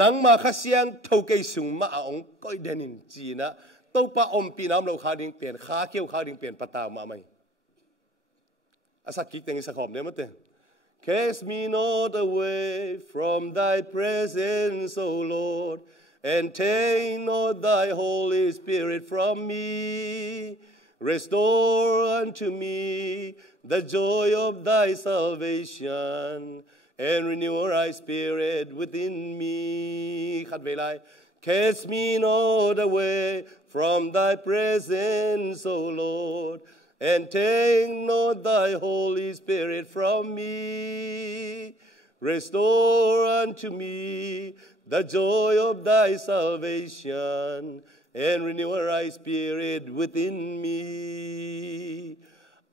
นังมาข้าเสียงเท่าเกยสูงมาเอาก็เดนินจีนะตัวป้าอมปีน้ำเราขาดิ่งเปลี่ยนขาเขี้ยวขาดิ่งเปลี่ยนปะตามาไหมอาศักกิจแต่งสักหอมเนี่ยมั้งเต้ Cast me not away from thy presence O Lord and take not thy Holy Spirit from me Restore unto me the joy of thy salvation and renew thy spirit within me ขัดเวลา Cast me not away from thy presence O Lord and take not thy Holy Spirit from me Restore unto me the joy of thy salvation and renew thy spirit within me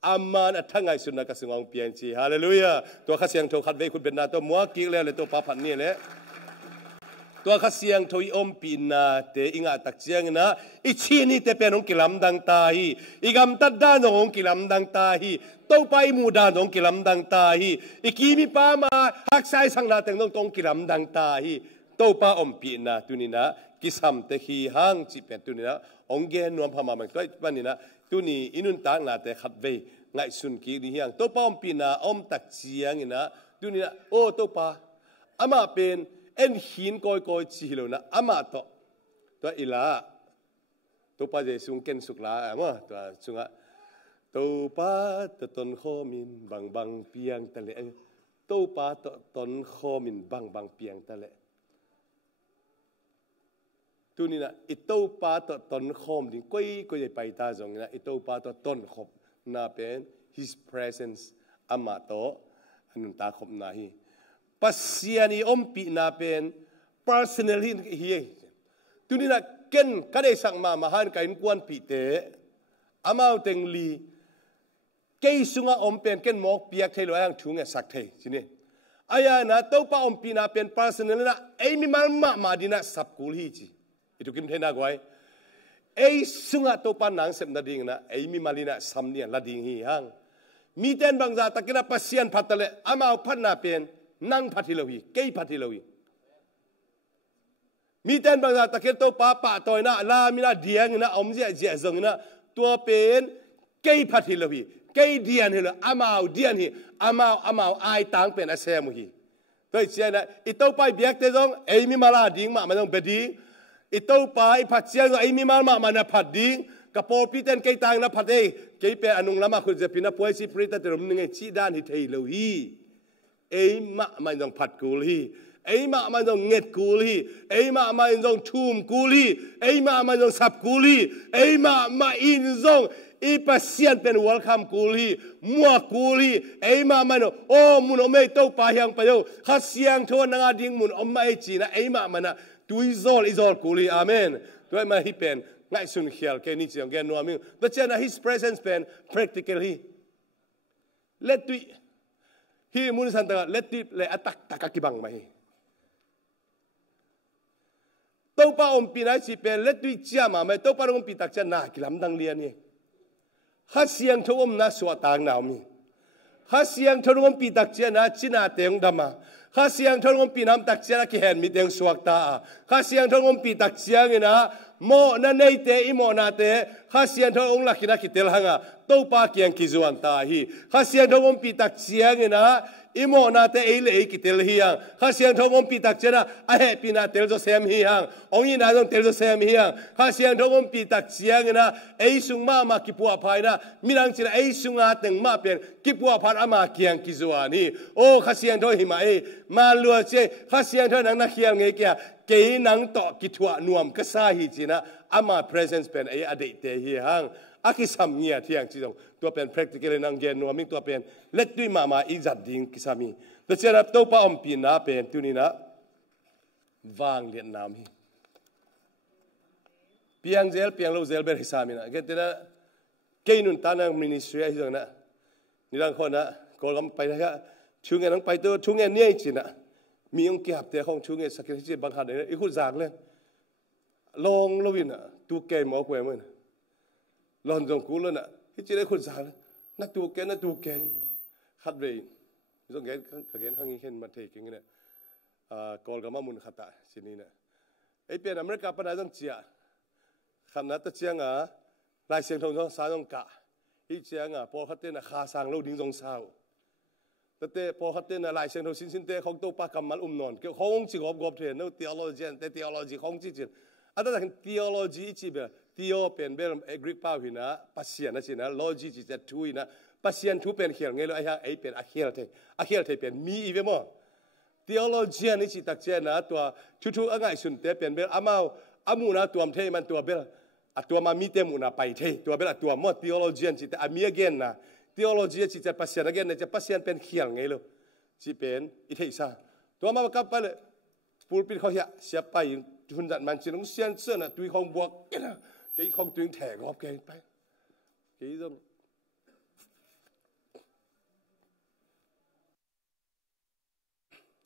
อามันอัฐังไงสุนัขสิงห์เปียนจีฮาเลลูยาตัวข้าเสียงโทขัดเวคุณเป็นนาตัวมัวกิ้งเลยตัวป้าพันนี่แหละตัวข้าเสียงโทยอมปีนาเตอิงอาตักเสียงนะอิชีนี่เตเป็นองกิลำดังตาฮีอิกำตัดด้านองกิลำดังตาฮีตัวไปมูดานองกิลำดังตาฮีอิกีมีป้ามาฮักไซสังนาเต็งต้องกิลำดังตาฮีตัวป้าอมปีนาตุนีนะกิสัมเตฮีฮังจิเป็นตุนีนะองเกนนวมพม่ามันก็ปันนี่นะตุนีอินุนตางนาเตขัดเวไงสุนกีนี่ยังตัวป้าอมปีนาอมตักเสียงนะตุนีนะโอ้ตัวป้าอามาเป็นเอ็นหินก้อยจีโลนะอามาตัวอีลาตัวป้าจะสุงเกนสุกลาอ่ะตัวสุงะตัวป้าตัวตนข้อมินบางเปียงตะเละตัวป้าตัวตนข้อมินบางเปียงตะเละตัวนี้นะอิตัวป้าตัวตนข้อมินก็จะไปตาจงนะอิตัวป้าตัวตนขบน่าเป็น His presence อามาโตอันนั้นตาขบนาฮีปัสยานีอมปีนาเป็น personally เฮียตัวนี้นะเกินก็ได้สั่งมาหันกันกวนปีเตะอามาเต็งลีเกยสุงอมเป็นเกินหมอกเปียกเทลอยางถุงสักเทสิเนี่ยอายานะตัวป้าอมปีนาเป็น personally นะไอ้มีมันมาดีนะสับกุลฮีจีอิทุกิมเทน่ากวยไอ้สุงตัวป้าหนังเสพนาดิ่งนะไอ้มีมาลีนะสัมเนี่ยละดิ่งฮีฮังมีเต้นบางจากตะกี้นะปัสยานพัดตะเลอามาพัดนาเป็น นั่งพัดที่เราฮีเกย์พัดที่เราฮีมีแต่บางอย่างตะเกียบโตป้าป่าต่อยนะลามีนะเดียงนะอมเจียเจียซงนะตัวเป็นเกย์พัดที่เราฮีเกย์เดียนเหรออามาเดียนฮีอามาไอตังเป็นอาเซมุฮีตัวเจียนะอีโตไปเบียกเตจงไอมีมาลาดิ้งมามันต้องเบดีอีโตไปพัดเจียงไอมีมามันพัดดิ้งกับพอพิเตนเกย์ตังนะพัดเอเกย์เป็นอนุงละมาคุณจะพินาป่วยสิปริตแต่รวมนึงไอชีด้านฮิตเฮโลฮีไอมามันต้องพัดกูลีไอ้มามันต้องเงียดกูลีไอ้มามันต้องทุ่มกูลีไอ้มามันต้องสับกูลีไอ้มาอินซงอีปัสยันเป็นวัลคัมกูลีมัวกูลีไอ้มามันโอ้มุนอไม่ต้องไปยังไปอยู่ข้าเสียงทวนงาดิ้งมุนอมไม่จีนะไอ้มามันตุยซอลกูลีอาเมนตัวมาฮิเป็นง่ายสุนเขียลแค่นี้เสียงแกนัวมิงแต่เจ้านะ his presence เป็น practically let ตุยฮีมุนสันตะ let ตุยเลยอัตตะกิบังไหมตัวป้าอมปีนั้นสิเป็นเล็ดด้วยเจ้ามาไม่ตัวป้าอมปีตักจะน่ากิลำดังเลียนี่ข้าเสียงทวมน่าสวดต่างหนาวมีข้าเสียงทวมปีตักจะน่าจีน่าเตียงดำมาข้าเสียงทวมปีน้ำตักจะน่าขี้เห็นมีเตียงสวดตาข้าเสียงทวมปีตักจะนี่นะโมนั่นเองเตอิโมนาเตข้าเสียงทวมลักขินักขิเตลหังอ่ะตัวป้าเกียงกิจวันตาฮีข้าเสียงทวมปีตักจะนี่นะอิโมนาเตเอเลกิเตลฮียังข้าเสียงทวมปีตักเจนะไอเฮปีนาเตลโจเซมฮียังองค์นาจงเตลโจเซมฮียังข้าเสียงทวมปีตักเจียงนะไอสุงมากิปัวพายนะมีรังเจนะไอสุงอาตึงมาเป็นกิปัวพานอามาเกียงกิจวานีโอ้ข้าเสียงทวหิมาเอมาลัวเจข้าเสียงทวนังนักเขียงเงยเกยนังต่อกิทัวนวมก็ซาฮีจีนะอามา presence เป็นไออดีตเตฮียังอากิสามเงียที่ยังจีจงตัวเป็น practical นังเกนนัวมิงตัวเป็นเล็ดด้วยมาอีจัดดิ้งกิสามีแต่เจ้าตัวป้าอมปีน่าเป็นตัวนี้นะวางเลียนน้ำฮีเพียงเจลเพียงเราเจลเบอร์ฮิสามีนะเกิดนะเกยนุนตานังมินิสทรีฮิจงนะนี่ดังคนนะก็ลำไปนะครับช่วงเงินนังไปตัวช่วงเงินเนี่ยจีนะมีองค์เก็บแต่ของช่วงเงินสักที่บางขนาดนี้อีกคนจากเลยลองลวินอ่ะตัวเกยหมอกเวมันลอนจงกูเลยนะที่จีได้คนจากนักตัวเกยขัดเลยจงเกยข้างนี้เห็นมาเทกิงเนี่ยกอลกับมามุนขัดตาสินี้เนี่ยไอเป็นอเมริกาปนต้องเจียขนาดตะเจียงอ่ะลายเสียงทงจงสาจงกะอีเจียงอ่ะพอขัดเต้นขาสังเราดิ้งจงสาวแต่เตะพอขัดเต้นลายเสียงทงสินเตะของตัวปากกำมัลนอนเกี่ยวของจิกอบเทนเอา theology แต่ theology ของจิตอันนั้นคือ theology จิเบtheo เป็นเบลกรีกป้าหินะปัสเซียนนะจินะ logic จิจะทุยนะปัสเซียนทุเป็นเขียนไงเลยไอ้เป็นอาเขียลเทเป็นมีอีเวมอ theology นี่จิตักเจนะตัวทุกๆอะไรสุนเตเป็นเบลอามูนะตัวเทมันตัวเบลตัวมามีเตมูนะไปเทตัวเบลตัวมอ theology จิตอามีเกนนะ theology จิจะปัสเซียนเกนนะจะปัสเซียนเป็นเขียนไงเลยจิเป็นอิเทซ่าตัวมากับไปเลยปูปิดเขาเสียไปทุนจัดมันจิต้องเสียนเสื้อนะตุยของบวกเกี่ยของตุยแถกรอบเกี่ยไปเกี่ยต้อง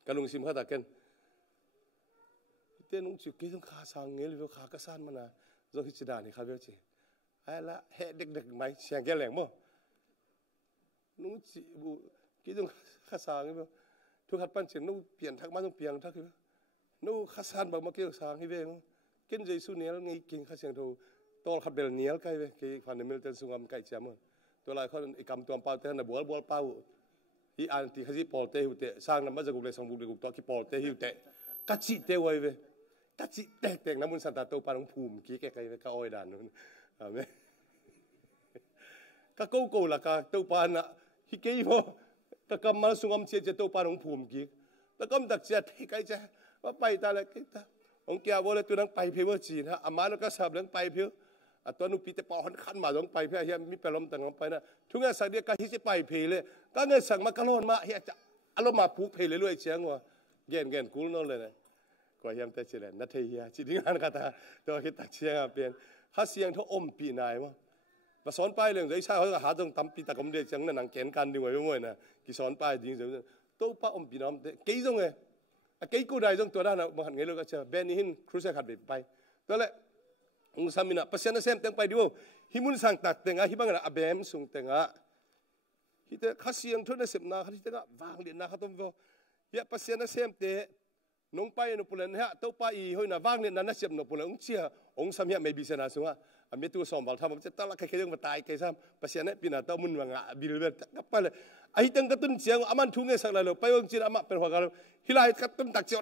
กันลุงซิมข้าตากันเต้นลุงจุกเกี่ยต้องขาสังเงี้ยหรือขากระสานมันนะจงฮิจดานี่ครับเจ้าจีไอ้ละเฮเด็กๆไหมเสียงแก่แหลงมั้งลุงจิบุเกี่ยต้องขาสังเงี้ยทุกขัดปั้นเสียงลุงเปลี่ยนทักมาต้องเปลี่ยนทักคือนู้ข้าสานบางมาเกี่ยวสางให้เว้งกินใจสู้เนี้ยแล้วไงกินข้าเสียงทูตอลขัดเบลเนี้ยใกล้เว้งกี่ฟันเดมิลเตนสุงามใกล้เจ้ามั้งตัวลายเขาไอ้กำตัวเป่าเตนน่ะบัวเป่าที่อันที่เขาที่ปอลเตหิวเตะสร้างน้ำมันจะกุเลยสองบุกเลยกุตัวที่ปอลเตหิวเตะกัดจิเตไว้เว้งกัดจิแตกน้ำมันสันตาโตปาน้องภูมิกี่แก่ไกลเว้งก็อ้อยด่านนู้นเห็นไหมก็โก้ละก็โตปานะฮิเกย์พอก็กำมาสุงามเชียจะโตปาน้องภูมิกี่แล้วก็มันตักเชียที่ใกล้จะว่าไปตาเลยกิตาองค์แก้วเลยตัวนั้นไปเพื่อจีนฮะอามาแล้วก็สับเรื่องไปเพื่อตัวนุปีแต่ปอหันขันมาต้องไปเพื่อเฮียมีเปลมต่างๆไปนะทุกอย่างสักเดียวก็ฮิจะไปเพลเลยก็เงินสั่งมากระโลนมาเฮียจะอารมณ์มาผูกเพลเรื่อยๆเชียงว่าเก่งกูนั่นเลยนะก็เฮียมแต่เฉลี่ยนัทเฮียจีนงานกันตาตัวคิดตักเชียงเป็นข้าเสียงเขาอมปีนายมั้งมาสอนไปเรื่องใจใช่เขาหาตรงตำปีตะกมเดียจังนั่นหนังแกนกันดีกว่าไม่นะกี่สอนไปจริงๆโต๊ะป้าอมปีน้ำกี่ตรงไงกี่กูได้จงตัวด้านบางหันเงี้ยเราก็เชื่อเบนหินครูเซขัดไปตัวแหละองค์สามินะปัสยานะเซมเต็งไปดูหิมุนสังตักเต็งอ่ะหิบังนะอเบมสุงเต็งอ่ะฮิตข้าเสียงทุนเสพนาฮิตก็วางเรียนนะข้าต้อง เยอะเสียนะเสียมเตะน้องไปนุปุเลนฮะเต้าไปหอยน่ะว่างเนี่ยนั่นน่ะเสียมนุปุเลนองเชียองสามีไม่บิสนาสุงะอเมตัวสองบอลทำมันจะตั้งละใครๆยังมาตายใครซ้ำเสียนะปีน่ะเต้ามุนวังอ่ะบิลเวอร์กับไปเลยไอ้ตั้งกระตุ้นเสียงอามันทุ่งเงี้ยสักเลยไปวันจีนอามันเป็นหัวกันฮิลายกระตุ้นตักเจียว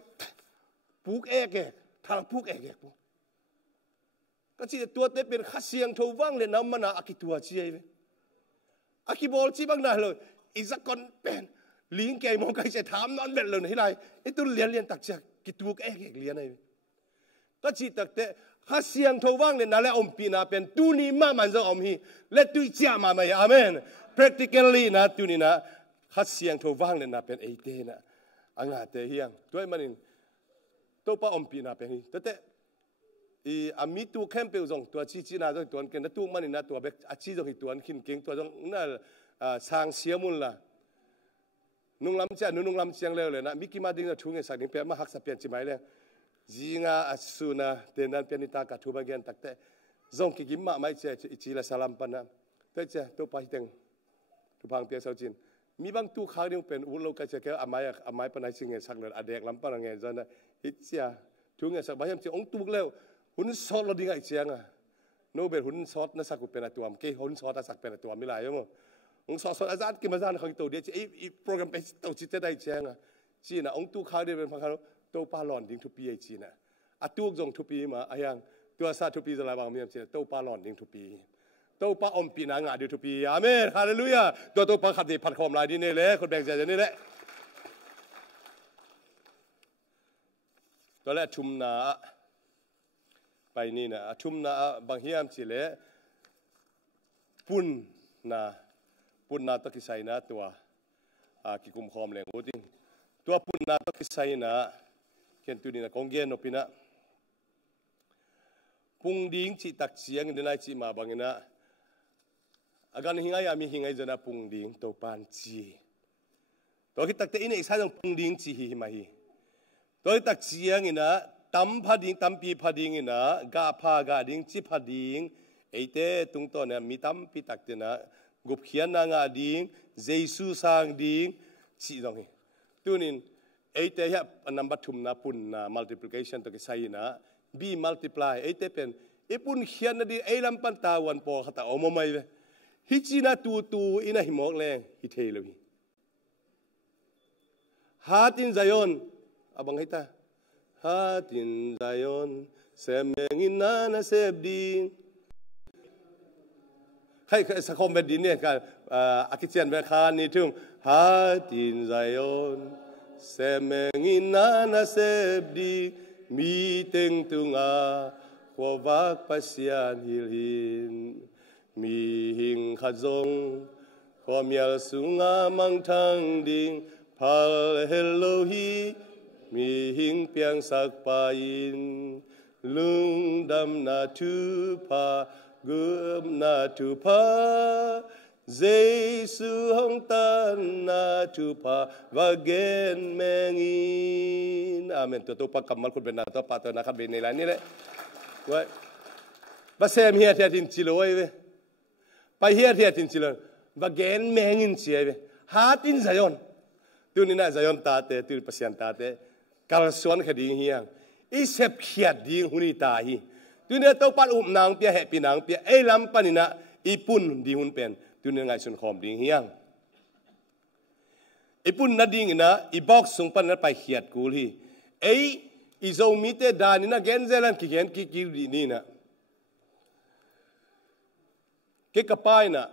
ปูกเอกทางปูกเอกปุ๊ก็จีตัวเตเป็นข้าเสียงทว่างเลยน้ำมันอ่ะอากิตัวเจียไปอากิบอลจีบางน่ะเลยอีสักคนเป็นลิงแกมองใครจะถามนอนเบ็ดเลยฮิลายไอ้ตัวเรียนตักเจียกิตัวเอกเรียนไอ้ก็จีตักเตข้าเสียงทว่างเลยนั่นแหละอมปีน่ะเป็นตูนี่มามันจะอมฮีและตุยเจ้ามาไม่อาเมน practically นะตูนี่นะข้าเสียงทว่างเลยนะเป็นไอเตนะอังอาเตเฮียงด้วยมันนี่ตัวป้าอมปีน่ะเป็นฮีแต่อามีตัวเข้มเปรี้ยวจงตัวชีน่าจงตัวกันตัวมันนี่นะตัวเบกอาชีจงตัวขินเก่งตัวจงนั่นสร้างเสียมุนละนุ่งลำเชียนุ่งลำเชียงเร็วเลยนะมิกิมาดิ้งจะช่วยสักนิดเพียงมาหักสับเปลี่ยนจิ๋มายเลยจีงาอัสุนะเดนันเปียนิตากาทูบาเกนตักเตจงกิกิมมาไม่เชื่อจิละสลัมปันนะแต่เจ้าตัวไปถึงทุพังเปียสาวจินมีบางตัวข้าวนี่เป็นอุ่นโลกาเชื่อแค่อามายปนัยสิ่งเงี้ยสักเลยอเด็กลำปันเงี้ยจนนะฮิตเสียช่วยเงี้ยสักบางอย่างจะองตุกแล้วหุ่นซอดเราดีไงเชียงอ่ะโนเบลหุ่นซอดน่าสักกูเป็นตัวมันเกี่ยหุ่นซอดน่าสักเป็นตัวไม่ไรยังมั้งหุ่นซอดอาจารย์กิมอาจารย์เขาตัวเดียวไอ้โปรแกรมเป็นตัวจิตได้เชียงอ่ะจีน่ะองตุกข้าวเดียวเป็นพังเขาตัวปลาหลอนดิ้งทุกปีไอ้จีน่ะอาตุกจงทุกปีมาไอ้ยังตัวซาทุกปีจะอะไรบางมีอะไรตัวปลาหลอนดิ้งทุกปีตัวปลาอมปีนางาดิ้งทุกปีอาเมนฮาเลลูยาตัวปลาขัดดีผัดคอมลายดีนี่แหละคนแบ่งใจนี่แหละตัวแรกชุมนาไปนี่นะชุมนาบางเฮียมสิเลปุ่นนาตะกิไซนะตัวกิกุมคอมเลยโอ้จริงตัวปุ่นนาตะกิไซนะเขียนตัวนี้นะกงเกนอปินะปุ่งดิ้งจิตักเสียงเดินไอจิมาบางนะอาการหิงไงมีหิงไงจะนะปุ่งดิ้งตัวปานจีตัวที่ตักเตอินอีกสายของปุ่งดิ้งจีหิมาฮีตัวที่ตักเสียงนะตั้มพัดดิ้งตั้มปีพัดดิ้งนะกาพากาดิ้งจิพัดดิ้งไอเต้ตุงตัวเนี่ยมีตั้มปีตักเตนะกุบเขียนนางาดิ้งเจสุสังดิ้งจีตรงนี้ตัวนี้ไอเต้เนี่ยนับบัตถุมนะปุ่นนะ multiplication ตัวที่ใส่นะ b multiply ไอเต้เป็นไอปุ่นเขียนนะดิ้งไอลำปันตาวันพอขัดเอามาไม่เลยฮิจินะตูอินะหิมอกแรงฮิเทลวีฮาตินไซออนabang kita hatin Zion semengin nana sebdinให้สังคมแบบนี้เนี่ยกันอาคิเชียนแบบคานนี่ถึงhatin Zion semengin nana sebdin mi teng tunga khowak pasian hilhin mi hing khazong khomial sunga mang thang ding pal hellohi mi hing piang sak pain lung dam na tu pa gum na tu pa Giêsu hong tan na tu pa vagen mengin amen tu pa kamal kun benar tu pa tu nak benela ni le wai basem hiat hiatin chiloi we pa hiat hiatin chiloi vagen mengin chie we hatin Zion tu ni na Zion ta te tu pasian ta te kal suan khading hiang i sep khiat ding huni ta hi tu ne to pat nang pia he pinang pia ei lam panina i pun di hun pen tu ne ngai sun khom ding hiang i pun na ding ina i box sung pan na pai khiat kul hi ei i zo mi te dan ina gen zelan ki gen ki ni na ke kapai na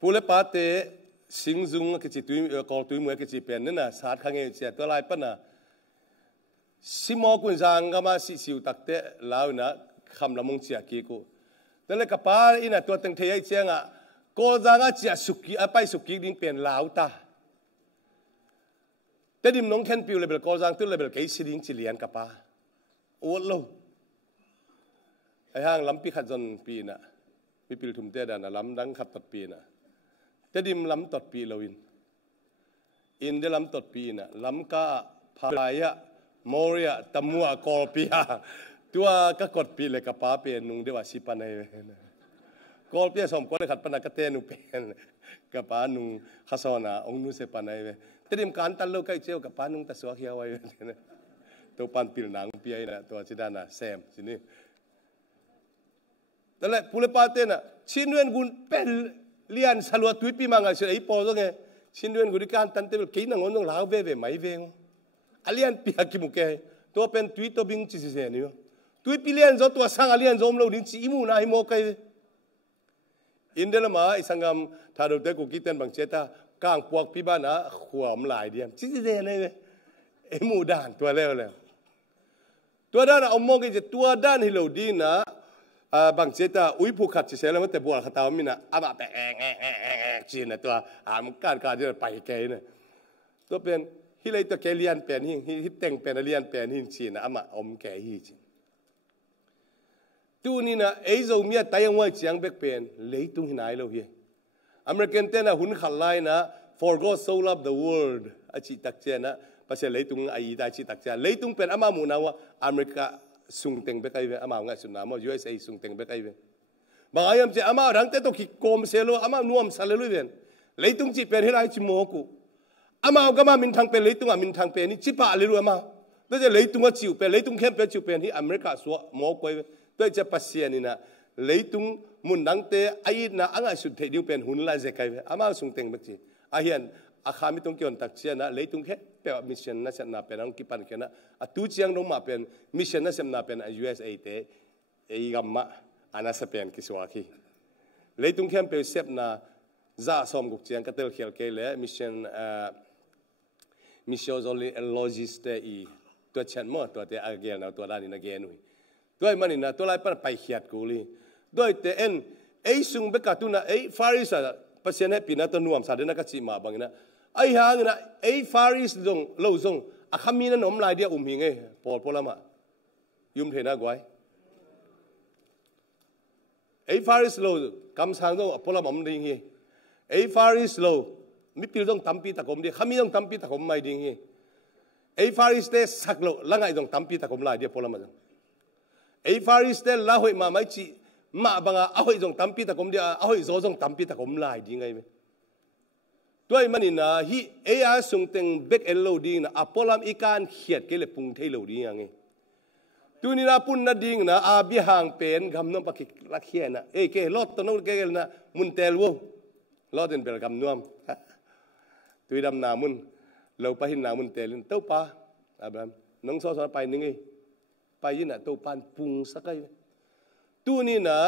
pule pate singzung ke ci tui kol tui mu ke ci pen na sat khange che to lai pa na simo kun jang ga ma si siu takte law na kham lamong chia ki ko tele ka pa ina to teng thei chenga ko janga chia suki apai suki ding pen law ta te dim nong khen piu level ko jang tu level ke si ding chi lian ka pa o lo ai hang lam pi khat jon pi na pi pil thum te da na lam dang khat tot pi na te dim lam tot pi loin in de lam tot pi na lam ka phaya moria tamua kolpia tua ka kot pi le ka pa pe nung de wa si pa nei กอลเปียสมกอลขัดปนักเตนุเป็นกับปานุงข้าสนาองนุเสปานายเวแต่ดิมการตันโลกไอเจ้ากับปานุงตัสวะเขียวไว้ตัวปันปิลนางเปียนะตัวจิดานะแซมสินี่แต่ละผู้เล่นปาเต้น่ะชินเวนกุนเป็นเลียนสลัวตุยปีมังไงเสียไอ้ปอตรงไงชินเวนกุนการตันเตลกินนังอนตรงลาวเว่ไม่เว่งอเลียนปียกิมุกเกตัวเป็นตุยตัวบิงจิเสนี่ตุยปีเลียนจอตัวสังอเลียนจอมเราดิ้งจิอิมูนาฮิโมกเกอินเดลมาไอสังกัมถ้าเราเด็กกูคิดเป็นบางเจตากางพวกพี่บ้านนะขวามหลายเดียมจิเสนี่เว้ไอมูดานตัวเร็วเลยตัวด้านเอามองกันจะตัวด้านที่เราดีนะบางเจตาอุ้ยผู้ขัดเสียแล้วมันแต่บัวขัดตามินะอาบะแปะจีนนะตัวมันการจะไปไกลเนี่ยตัวเป็นฮิเลยตัวแกเลียนเป็นฮิแต่งเป็นเลียนเป็นหินจีนนะอามาอมแกฮิจีตัวนี้นะไอ้เจ้าเมียตายยังว่าเจียงเบกเป็นเลยตุ้งหินายเราเฮียอเมริกันเต้นนะหุ่นขัดไล่นะ for God so loved the world อาชีตักเจนะภาษาเลยตุ้งไอ้ได้ชีตักเจเลยตุ้งเป็นอามามูนาวะอเมริกาสุงเต็งเบกไอเวอามาง่ายสุดนะมั่ว USA สุงเต็งเบกไอเวบางอย่างจะอามารังเตตัวขี้โกมเซโลอามานุ่มซาเลลุยเวนเลยตุ้งจีเป็นให้ได้จิโมกุอามาก็มามินทางเป็นเลยตุ้งมินทางเป็นนี่จิปะเลยรู้อามาแล้วจะเลยตุ้งก็จิวเป็นเลยตุ้งเข้มเป็นจิวเป็นที่อเมริกาสัวโมกุยตัวจะปัสเซียนี่นะเลยตุ้งมุนดังเตไอ้น่ะอ่างสุดเดียวเป็นหุ่นลายเจกไอเวอามาสุงเต็งเบกจีอาเฮียนอาคามิตรงเกี่ยวตักเชียนะเลยตุ้งแค่เป็นมิชชั่นนั่นจะน่าเป็นอังกิปันแค่นะตู้เชียงลงมาเป็นมิชชั่นนั่นจะน่าเป็น USA เตไอ้กัมมะอันนั้นจะเป็นกิสวาคีเลยตุ้งแค่เป็นเซฟนะจ้าสมกุกเชียงก็เตลเขียนเกลี่ยมิชชั่นโลจิสต์อีตัวเชนมั่วตัวเตอเกลนะตัวด้านนี้นะเกนุยด้วยมันนี่นะตัวไรปันไปเขียดกูลีด้วยเตเอ็นไอ้ซุงเบกัตุนะไอ้ฟาริสอะปัจจัยนี้ปีนั้นตัวนุ่มสาดนักจิมาบางนะไอ้ห่างนะไอ้ฟาริสจงเล่าจงอาคามีนั้นอมลายเดียหิงเอพอละมายุ่มเทน่ากวยไอ้ฟาริสเล่ากำสังจงพอละมาอมดิ่งเอไอ้ฟาริสเล่ามิปิลจงตั้มปีตะกมเดียขามีจงตั้มปีตะกมไม่ดิ่งเอไอ้ฟาริสเตสักเล่าละไงจงตั้มปีตะกมลายเดียพอละมาจงไอ้ฟาริสเตละหอยมาไม่จีมาบังอาหอยจงตั้มปีตะกมเดียอาหอยโซจงตั้มปีตะกมลายดิ่งไงเว้ด้วยมันนี่นะฮีเออาส่งเต็งเบกเอลโลดีนะอพอลามอีการเขียดเกลปุ่งเทโลดียังไงตัวนี้นะปุ่นนัดดิ่งนะอาบิหางเป็นคำนวณปักลักเขียนะเกลอดตัวนู้นเกลนะมุนเตลวลอดเป็นเปลคำนวณตัวดำนามุนเราไปหินนามุนเตลินเต้าปาอาบรามน้องซอสไปนึงไงไปยินนะเต้าปานปุ่งสักไงตัวนี้นะ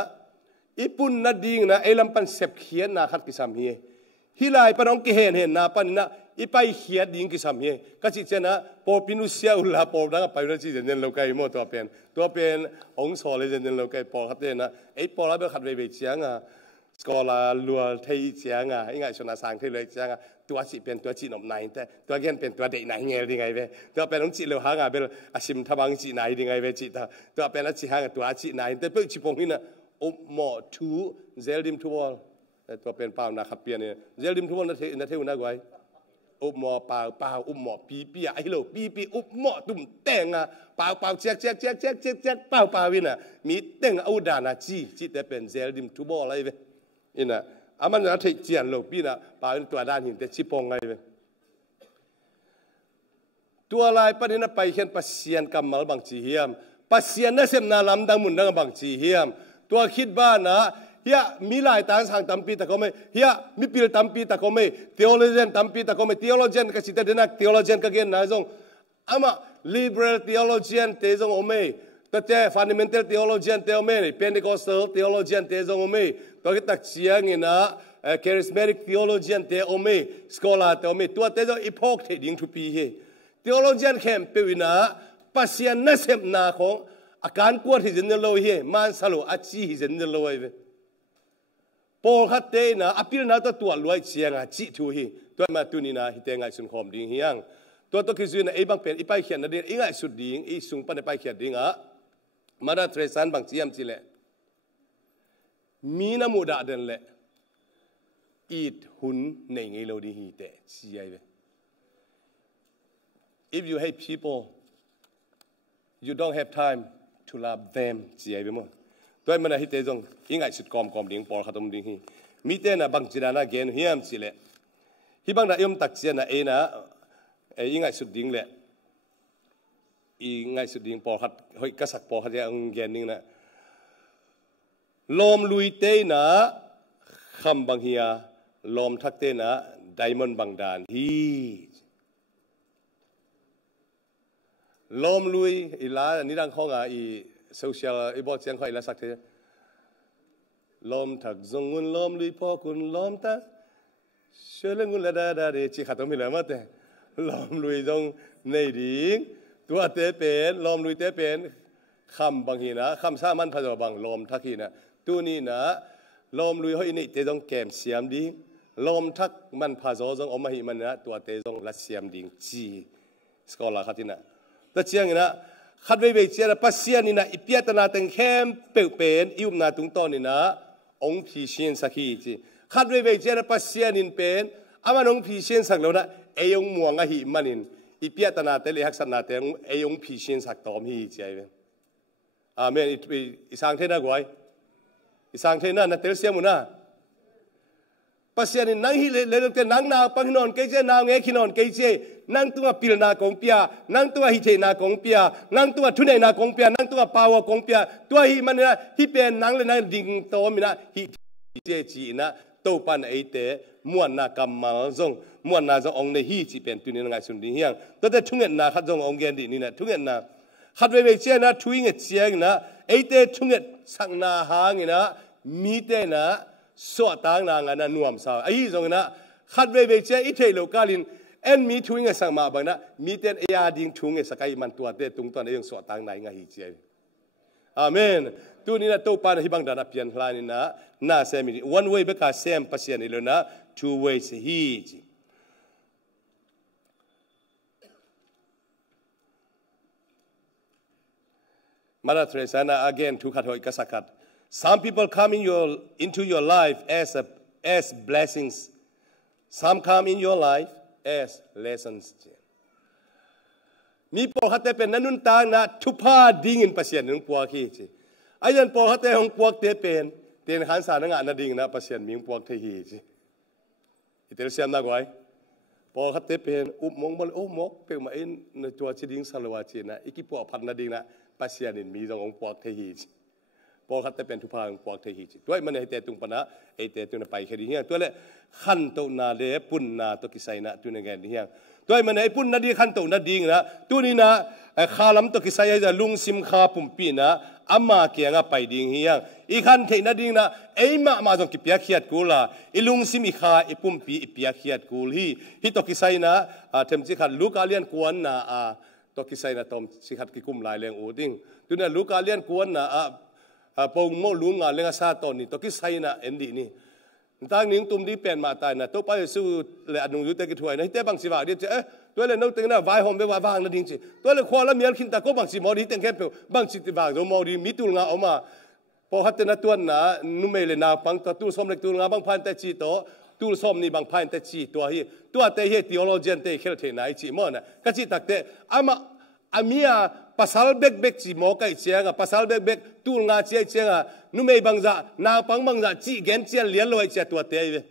อีปุ่นนัดดิ่งนะเอลัมปันเสพเขียนนะขัดกิสามเฮียฮิลายปนองกิเห็นนาปันนะอีไปเขียดดิ่งกิสามเฮก็จิเจนะพอพินุเสียอุลาพอดังไปนั่นจิเจนเราไกลหมดตัวเป็นองค์สอเลยเจนเราไกลพอขัดเจนะไอ้พอเราไปขัดเวเจียงอ่ะสกอลาลัวเทียเจียงอ่ะยังไงชนะสังเทียเลยเจียงอ่ะตัวจิเป็นตัวจีนอมไหนแต่ตัวเกนเป็นตัวเด็กไหนเงี้ยดีไงเว้ตัวเป็นองค์จีเราหางอ่ะเป็นอาชิมทบังจีไหนดีไงเว้จิตาตัวเป็นอาชีหางตัวอาชีไหนแต่เพิ่งจีพงนี่นะอุโมทูเซลดิมทูวอลตัวเป็นเปล่านะครับเปียเนี่ยเจลิมทุกวันนั่นเท่านั้นไว้อุบหมอเปล่าอุบหมอปีไอ้โลปีอุบหมอตุ่มแต่งอ่ะเปล่าเจ๊กเปล่าวินะมีแต่งเอาดานาจีแต่เป็นเจลิมทุบอลอะไรเว้ยนะอามันนะที่เจียนโลปีนะเปล่าตัวด้านหินแต่ชิปองไงเว้ยตัวลายประเด็นไปเขียนปัสเซียนกำมัลบางจีเฮียมปัสเซียนนั่นเสมนาลำดังมุนดังบางจีเฮียมตัวคิดบ้านนะเฮียมีหลายต่างทางตั้มปีตะก็ไม่เฮียมีพิลตั้มปีตะก็ไม่เทโอโลเจนตั้มปีตะก็ไม่เทโอโลเจนก็สิแต่เดนักเทโอโลเจนก็เกินนะจงอามา liberal theologian เตจงโอไม่ตัวเจ้ fundamental theologian เตโอไม่ Pentecostal theologian เตจงโอไม่ตัวที่ตักเชียงนี่นะ charismatic theologian เตโอไม่ scholar เตโอไม่ตัวเตจงอีพอกเทดิ้งทุปีเฮ theologian เข้มเปวินะปัสยานนัสเซมนาของอาการกวดที่จะเนโลเฮมันสโลอาชีที่จะเนโลเฮพอขัดเตนะอภิรนาตัวรวยเชียงอ่ะจิทูฮีตัวมาตุนีนะฮิตเงไงสุนคอมดิ่งเฮียงตัวคิดดูนะไอ้บางเป็นไอ้ไปเขียนนะเดียไอ้ไงสุดดิ่งไอ้สุงปันไอ้ไปเขียนดิ่งอ่ะมาได้เทรซันบางจียมจีเล่มีน้ำมูดาเดินเล่อีดหุ่นในไงเราดีฮีเตชีไอเว if you hate people you don't have time to love them จีไอเวมั้ง ตัวมันฮิตเตจงยิ่งไงสุดกอมดิ่งปอลขัดมดิ่งฮีมีเตนะบางจีนานะเกณฑ์เฮียมสิเละฮิบังนะยมตักเสียนะนะยิ่งไงสุดดิ่งเละยิ่งไงสุดดิ่งปอลขัดเฮ้ยกษัตริย์ปอลขัดยังเกณฑ์นิ่งนะลมลุยเตนะคำบางเฮียลมทักเตนะไดมอนด์บางดานฮีลมลุยอีลานี่ดังข้องอีโซเชียลอีบอสเสียงเขาอีลาสักทีลมทักจงุนลมลุยพอคุณลมตาเชื่อเรื่องุนละดาเรจิขัดต้องมีอะไรมาแต่ลมลุยจงในดิ่งตัวเตเป็นลมลุยเตเป็นคำบางทีนะคำสามัญพระเจ้าบางลมทักทีนะตัวนี้นะลมลุยเขาอินี่เตจงแกมเสียมดิ่งลมทักมันพาโจจงออกมาหิมันนะตัวเตจงละเสียมดิ่งจีสกอลาขัดทีนะแต่เชียงนะขัดไว้เชียร์ปัสเซียนี่นะอิเปียตนาแต่งเข้มเปลวเป็นอิวนาตุงตอนนี่นะองค์พิเศษสักทีจีขัดไว้เชียร์ปัสเซียนินเป็นอามันองค์พิเศษสักแล้วนะเอองมัวงะหิมันนินอิเปียตนาแต่เลยหักษณะแต่เอองพิเศษสักตอมหิจีเว้ยอาเมนอิสังเทน่ากวยอิสังเทน่านะเตลเซียมุนะปัสเซียนินนั่งหิเลเตนั่งนาปังนอนเกจนางเงขินอนเกจนั่งตัวปิลนากงเปียนั่งตัวหิเทนากงเปียนั่งตัวทุเนนากงเปียนั่งตัวปาวกงเปียตัวหิมันนะหิเป็นนั่งเลยนะดิ่งโตมินะหิเจจีนะโตปันไอเตมวนนากรรมมาจงมวนนาจงองในหิจีเป็นตุนินงายสุนดิเฮียงตัวแต่ทุเงนาขัดจงองเกนดินี่นะทุเงนาขัดไว้เจนะทุยเงเจียงนะไอเตทุเงสังนาหางนะมีเตนะสวดต่างนางนะนวมสาวไอ้ตรงนั้นขัดเวเจอิเทโลกาลินเอ็นมีทุ่งเงสังมาบังนะมีเต้นเอียดิ่งทุ่งเงสกายมันตัวเตตุงตอนนี้ยังสวดต่างไหนไงฮิเจอาเมนตัวนี้นะตัวปานฮิบังดานับยันพลานินะน่าเสมี one way เบกาเซมปัสยานิโลนะ two ways ฮิจมาดาเทรซานะ again ทุกขัดหอยกษัตริย์Some people come into your life as blessings. Some come in your life as lessons. มีปอฮัตเตเป็นนันนุนตางนะทุพาดิ่งอินปัสยานหนึ่งปัวขี้จีไอ้ยันปอฮัตเตของปัวเตเป็นเตียนขันสารงานนาดิ่งนะปัสยานมีปัวเทฮีจีอิตาลีเซียมนักไว้ปอฮัตเตเป็นอุบมงบอลโอ้มกเป็นมาเอ็นในตัวจีดิ่งสารวัตจีนะอีกิปัวพันนาดิ่งนะปัสยานินมีตรงองปัวเทฮีจีพอขัดแต่เป็นทุพางปวกเทหิจิด้วยมันให้แต่ตุงปนะไอแต่ตุงไปแค่นี้ตัวเละขันโตนาเดปุ่นนาตกิไซนะตุงเงินนี้ด้วยมันให้ปุ่นนาดีขันโตนาดีนะตัวนี้นะข้าล้ำตกิไซจะลุงซิมข้าปุ่มปีนะอามาเกียงไปดีเฮียงอีขันเทนาดีนะไอมาจงกิเปียขีดกูละอีลุงซิมอีข้าอีปุ่มปีอีเปียขีดกูฮีตกิไซนะเทมจิขัดลูกอาเลียนกวนนะตกิไซนะตอมสิขัดกิกุมลายแรงอูดิ้งตัวนี้ลูกอาเลียนกวนนะปงโมลุงงานเลี้ยงซาตอนนี้ตัวกิไซนะเอ็นดีนี่ตั้งนิ่งตุ้มดีเป็นมาตายนะตัวไปสู้เลยอนุยุติกิถวยนะที่บางสิว่าเดี๋ยวจะตัวเลยน้องตึงนะวายหอมไปว่าบางนะดิ้งสิตัวเลยควาละเมียนขินตาก็บางสิมอดีแต่งแค่เปล่าบางสิติบางเรามอดีมีตุลงาออกมาพอฮัตเตนะตัวน่ะนุ่มเมเลนาปังตัวตุลสมเล็กตุลงาบางพันแต่จีโตตุลสมนี่บางพันแต่จีตัวฮีตัวแต่เฮติโอโลเจนเตเคลเทนายจีมอนะก็จีตักเตอามีpasal bek si mo kai chianga pasal bek tul nga chia chianga nu mei bangza na pang bangza chi gen chian lian loi chia tua te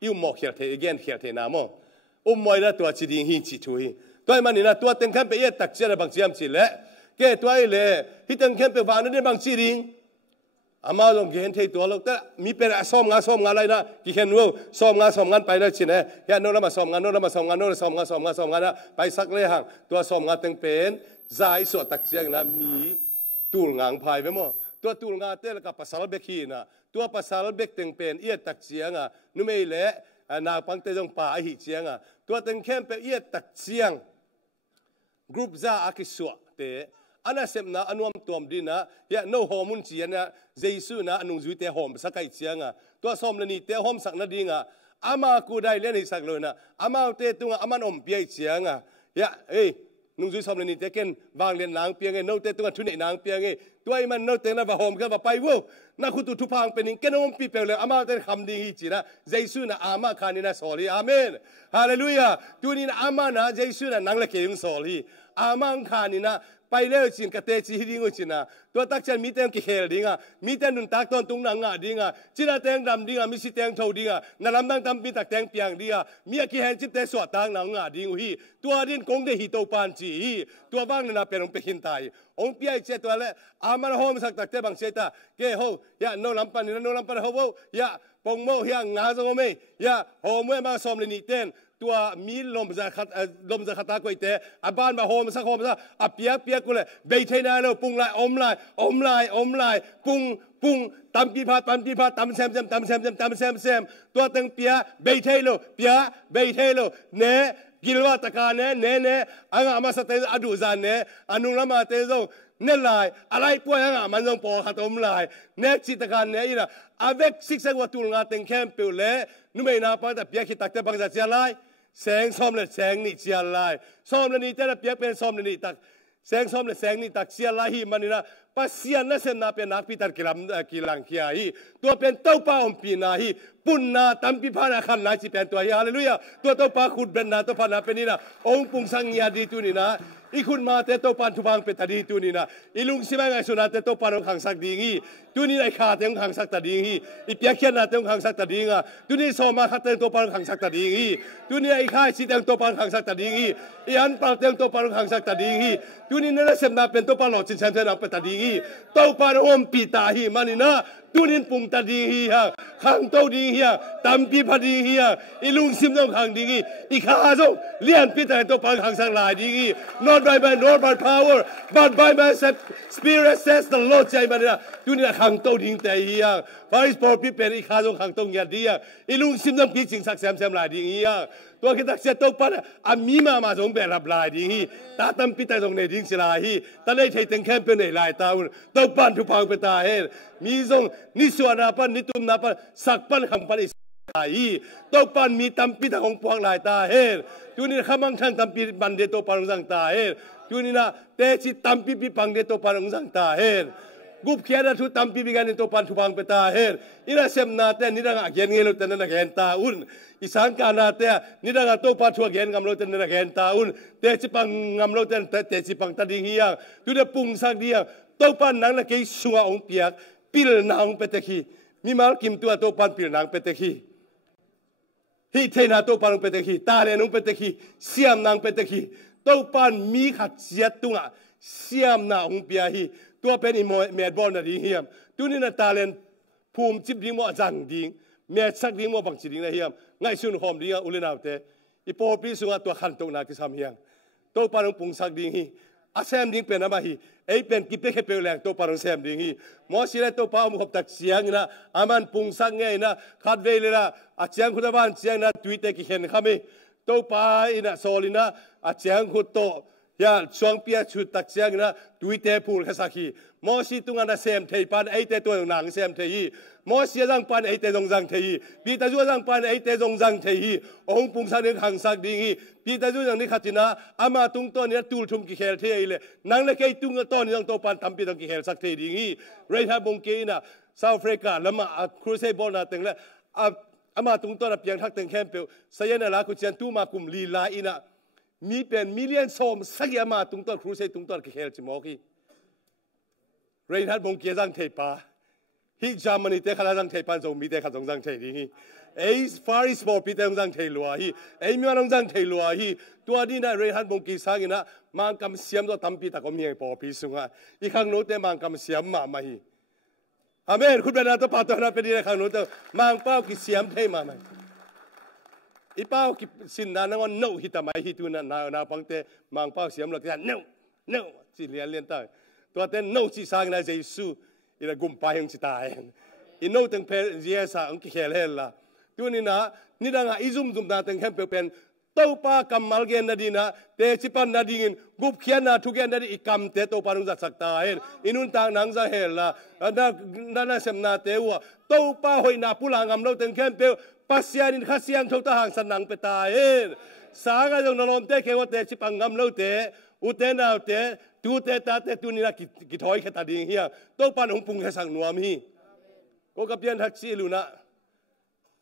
yu mo khia the again khia the na mo moi na tua chi ding hin chi thui toi man ni na tua teng khan pe ye tak chia bang chiam chi le ke toi le hi teng khan pe wa na ne bang chi ding ama long gen the tua lok ta mi pe som nga lai na ki khen nu som nga pai na chi ne ya no na ma som nga na pai sak le hang tua som nga teng penใจสวดตักเสียงนะมีตูลงางพายไปมั้งตัวตูลงาเตลกับภาษาเบกีนะตัวภาษาเบกเต็งเป็นเอียตักเสียงนุ่มเอเละนาปังเตจงป่าหิเสียงตัวเต็งเข้มเป็นเอียตักเสียงกรุ๊ปซ่าอากิสวะเตอันนั้นเสพนะอนุมตัวมดีนะยาโนฮอมุนเสียนะเจสุนะอนุจุเตหอมสักไก่เสียงตัวสมเลนีเตหอมสักนาดีงอามากูได้เล่นให้สักเลยนะอามาเตตุงอามันอมเปียเสียงยานุ่งจุยสมเลนีเตกันวางเรียนนางเปียงโนเตตุงทุนในนางเปียงตัวไอ้มันโนเตนะว่าหอมกันว่าไปวูนักขุตุทุพังเป็นนิงกันอมปีเปเลยอามาเตคำดีฮิจินะเจสุนะอามาคานินะสอลีอาเมนฮาเลลูยาตัวนี้นะอามานะเจสุนะนางเล็กยังสอลี อามังขานี่นะไปเลี้ยวจินกะเตจิฮิดิงจินะตัวตักจันมีเต็งกิเคลดิงะมีเต็งนุนตักตอนตุงนังะดิงะจิระเต็งดำดิงะมิสิเต็งเท่าดิงะนั่นลำดังตำปีตักเต็งเปียงดิงะมีอากิเห็นจิตเตสวดตังนังะดิงฮีตัวดินคงเดฮิโตปันจีตัวบางนั่นเป็นองค์เปหินตายองค์เปียเจตัวเล่อามันโฮมสักตักเตบังเจตาเกโฮยะโนลำปันนี่โนลำปันโฮโวยะปงโมเฮียงงาจงโมยะโฮมวยมาสอมเลนิเต็นตัวมีลมจะขัดตากุยเตะอาบ้านมาโฮมสักอาเปียกกูเลยเบยเทน่าเลยปุงลายอมลายปุงตำกีพาตำแซมตัวตึงเปียเบยเทโลเนกิลวาตะการเนอังอามาสเตอดูซานเนอนุลามาเตซงเนลายอะไรป่วยอังอามันซงปอขัดอมลายเนจิตการเนอีน่ะอาเวกซิกเซวัตุลงาเต็งแคมเปิลเล่นุ่มไม่น่าปังแต่เปียกิตักเตบังจะเสียลายแสงซ้อมเลยแสงนี่เสียลายซ้อมเลยนี่แต่ละเปียกเป็นซ้อมเลยนี่ตักแสงซ้อมเลยแสงนี่ตักเสียลายฮีมันนี่นะปัสเซียนนั่นเส้นนาเป็นนักพิธารกิลังเขียฮีตัวเป็นเต้าป้าอมปีนาฮีปุ่นนาตั้มพิพานาขันนาจีเป็นตัวฮีฮาเลลูยาตัวเต้าป้าขุดเป็นนาตัวพานาเป็นนี่นะองค์ปุงสังยาดีตัวนี่นะอีคุณมาเตโตปันทุบังเป็นตาดีตัวนี้นะอีลุงสิแม่ไงสุนัขเตโตปันของขังสักดีงี้ตัวนี้ไอ้ขาเตงขังสักตาดีงี้อีเปียกเขียนนาเตงขังสักตาดีงี้ตัวนี้สมาขัดเตงโตปันขังสักตาดีงี้ตัวนี้ไอ้ข้าชีเตงโตปันขังสักตาดีงี้อีอันปาเตงโตปันขังสักตาดีงี้ตัวนี้นั่นเสมนาเป็นโตปันหล่อจินเซนเซนังเป็นตาดีงี้โตปันอมปีตาฮีมันนี่นะตัวนี้ปุ่งตาดีฮีฮะขังโตดีฮีฮะตามปีพอดีฮีฮะอีลุงสิมต้องขังดีงี้อีข้าส่งเลี้ยนปีแต่โตปันขังสักลายดีงี้ not by power but by my spirit says the Lord ใจมันนะตัวนี้ขังโตดิ้งแต่ฮีฮะพระอิสราเอลพี่เป็นอีข้าส่งขังโตยัดดีฮะอีลุงสิมต้องปีจิงสักแซมลายดีฮีฮะตัวคิดตักเสียโตปันอามีมาส่งแบบรับลายดีฮีตาตั้มปีแต่ส่งในดิ้งสิลายฮีตาเลยใช้ตึงแคมเป็นในลายตาอุ่นโตปันทุพังเป็นตาเฮมีส่งนิสวนาปันนิตุมนาปันสักปันขังปันอิสราเอลโตปันมีตั้มปีแต่ของพวงลายตาเฮตัวนี้ข้ามังขังตั้มปีบันเดโตปันของสังตาเฮตัวนี้นะเตจิตั้มปีปังเดโตปันของสังตาเฮกุบเขียนทุตั้มปีกันโตปันทุพังเป็นตาเฮอินาเซมนาเตนิรังเกียนเงลตันนักเห็นตาอุ่นอีสังกานาเตนิรังโตปันทัวเกียนกำลังตันนักเห็นตาอุ่นเตจิปังกำลังตันเตจิปังตัดดิ่งเฮียตัวนี้ปุ่งสักเดียโตปันนังละเกยชัวองเปียกปิลนางเปตคีมีมาลกิมตัวโตปันปิลนางเปตคีฮีเทนาโตปันเปตคีตาเลนุเปตคีเสียมนางเปตคีโตปันมีขัดเสียตุงะเสียมนาองเปียฮีตัวเป็นอิโมเมดบอลนาดีเฮียมตัวนี้น่ะตาเลนภูมิจิบดิ้งว่าจังดิ้งเมดสักดิ้งว่าบังจิดิ้งนะเฮียมง่ายสุนหอมดิ้งอุเลนาวเตอีโปปีสุงตัวขันตงนาคิสามเฮียงโตปันปุงสักดิ้งฮีอาเซมดิ้งเป็นอะไรฮีไอเป็นกิเปเคเปลแรงโตปันเซมดิ้งฮีมอสิเลโตปันมุขตักเสียงนะอามันปุงสักไงนะขัดเวลนะอาเจียงคุณบ้านเจียงนะตุยเตกิเห็นขมิโตปันนะโซลินะอาเจียงคุณโตยาช่วงเปียชุดตักเสียงนะตุยเตพูลแค่สักทีมอสิตุงอันเซมเทปันไอเตตัวนางเซมเทยีมอสิยังปันไอเตจงจังเทยีปีตาจูยังปันไอเตจงจังเทยีองปุงสักนึงขังสักดิ้งฮีปีตาจูยังนี่ขัดจินะอามาตุงตัวนี้ตูลทุมกิเคลเทยีเลยนางเล็กไอตุงตัวนี้ยังโตปันทำปีตังกิเคลสักเทดิ้งฮีเรย์ฮาบงเกน่ะเซาท์แอฟริกาแล้วมาครูเซบอลน่ะตึงเลยอามาตุงตัวน่ะเพียงทักตึงแคมเปิลเสียน่ะละกุเชียนตู้มากุมลีลาอินะมีเป็นมิลเลียนโซมสักยามาตุงตัวครูเซตุงตัวกิเคลจิมอกีเรย์ฮัดบงเกียจังเทปาฮิจามันนี่เตะขนาดจังเทปันส่งมีเตะขนาดจังเทดิ้งฮีไอ้ฟาริสบอกปีเตะจังเทลัวฮีไอ้มีวันจังเทลัวฮีตัวนี้นะเรย์ฮัดบงกีสังนะมังกำเสียมตัวตั้มปีตะก็มีไอ้ปอปีสุงะอีกครั้งโน้ตเตะมังกำเสียมมาฮีอเมนคุณเป็นอะไรตัวป่าตัวนั้นเป็นยังไงครั้งโน้ตมังเป้ากิเสียมเทมาไหมอีเป้ากิสินนั้นว่าโน้ฮิตาไม่ฮิตุนันนาปังเตมังเป้าเสียมหลักจะโน้สิเลียนตั้งตัวเต้นโน้สิสังนะเจสุอีละกุมไปยังสิตายอีโน้ตั้งเพลเยสาอังกิเคลเฮล่ะตัวนี้นะนี่ดังอิซุมซุมนาตั้งแคมเปเป็นโตป้ากำมัลเกนนาดีนะเตจิปันนาดีนกุบเขียนนาทุกอย่างนาดีอีกำเตโตปานุจักสักตาเห็นอินุนต่างนังจะเห็นละนั่นเสมนาเตวะโตป้าหอยนาผู้หลังกำเราตั้งแคมเปปัสยานินขัสยันทุกทหารสนังเปตาเห็นสางจงนรมเตเกวะเตจิปังกำเราเตอุเตนาเตตูเตตาเตตูนี่นะกิถอยแค่ตาดีเฮียโตปานองปุงแค่สังนัวมีก็กับเพียนทักซี่ลูนะ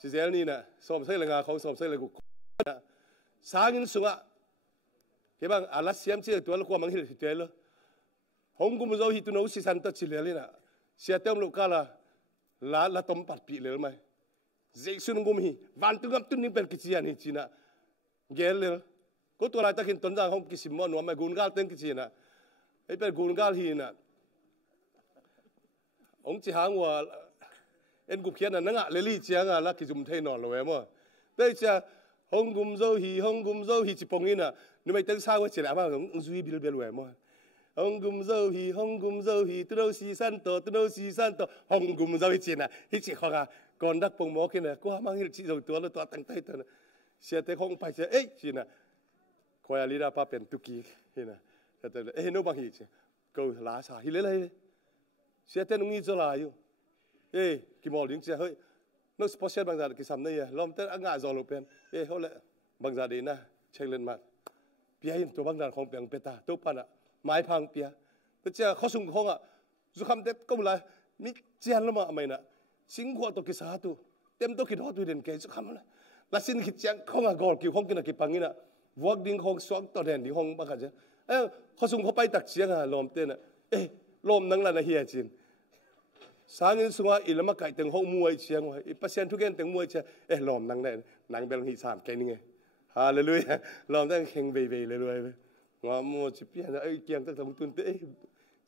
สิเซลนี่นะสอบใส่ละงาเขาสอบใส่ละกุสางินสุงะ cái bang alas siam chia tua lo kwa mang hil hitel lo hong gum zo hi tu no si san ta chi le na sia tem lo kala la tom pat pi le mai zai sun gum hi van tu ngam tu ning per kichi ani china gel le ko to la ta kin ton jang hong kisim mo no mai gun gal ten kichi na ai per gun gal hi na ông chỉ hàngว่าem cũng khiên là nâng ạ lấy li chiang à là cái dùng thay nọ rồi em à đây cha hong gum dâu hi chỉ bông in à nhưng mà tên sao cái chỉ là bao ông duy bil bil rồi em à hong gum dâu hi từ đâu xì san to hong gum dâu hi chỉ là hi chỉ khoa à còn đắc bông mỏ kia nè qua mang hi chỉ dầu tua nó tua tăng tay thôi xe tay không phải xe ấy chỉ là coi ali ra pa pen tuki hi nè thế là nó bằng hi chỉ câu lá xả hi lấy xe tên ông nghĩ cho là yêu ê cái mỏ lính xe hơi nó sport bằng giá cái sắm này lom tên ăn ngại giò lốp pen ê hậu lệ bằng giá đấy na chạy lên mặt bia inตัวbằng giá không bằng betaตัวpan à máy phang biaแต่เจ้าเขาส่งของอ่ะจุคำเด็ดก็เลยมีเจียนแล้วมาไม่น่ะสิงห์ตัวกิสาตัวเต็มตัวกินหัวตัวเด่นแก่จุคำละแล้วสินคิดเจียนเขาอ่ะกอลกี่ห้องกินกี่ปังนี่น่ะวักดิ้งห้องสวกตัวเด่นดิ้งห้องบ้างกันเจ้าเอ้เขาส่งเขาไปตักเชียงอ่ะลมเต้นอ่ะเอ้ลมนั่งละนะเฮียจินสางินสุงว่าอิลมาไก่ตึงห้องมวยเชียงว่าอีปัสเซียนทุกเย็นตึงมวยเชียงลมนั่งได้นั่งเบลฮีสามแค่นี้ไงฮาเลลูยาลมตั้งเข่งเบย์เลยเลยว่ามัวจิเปียนะเกียงตั้งสองตุนเต้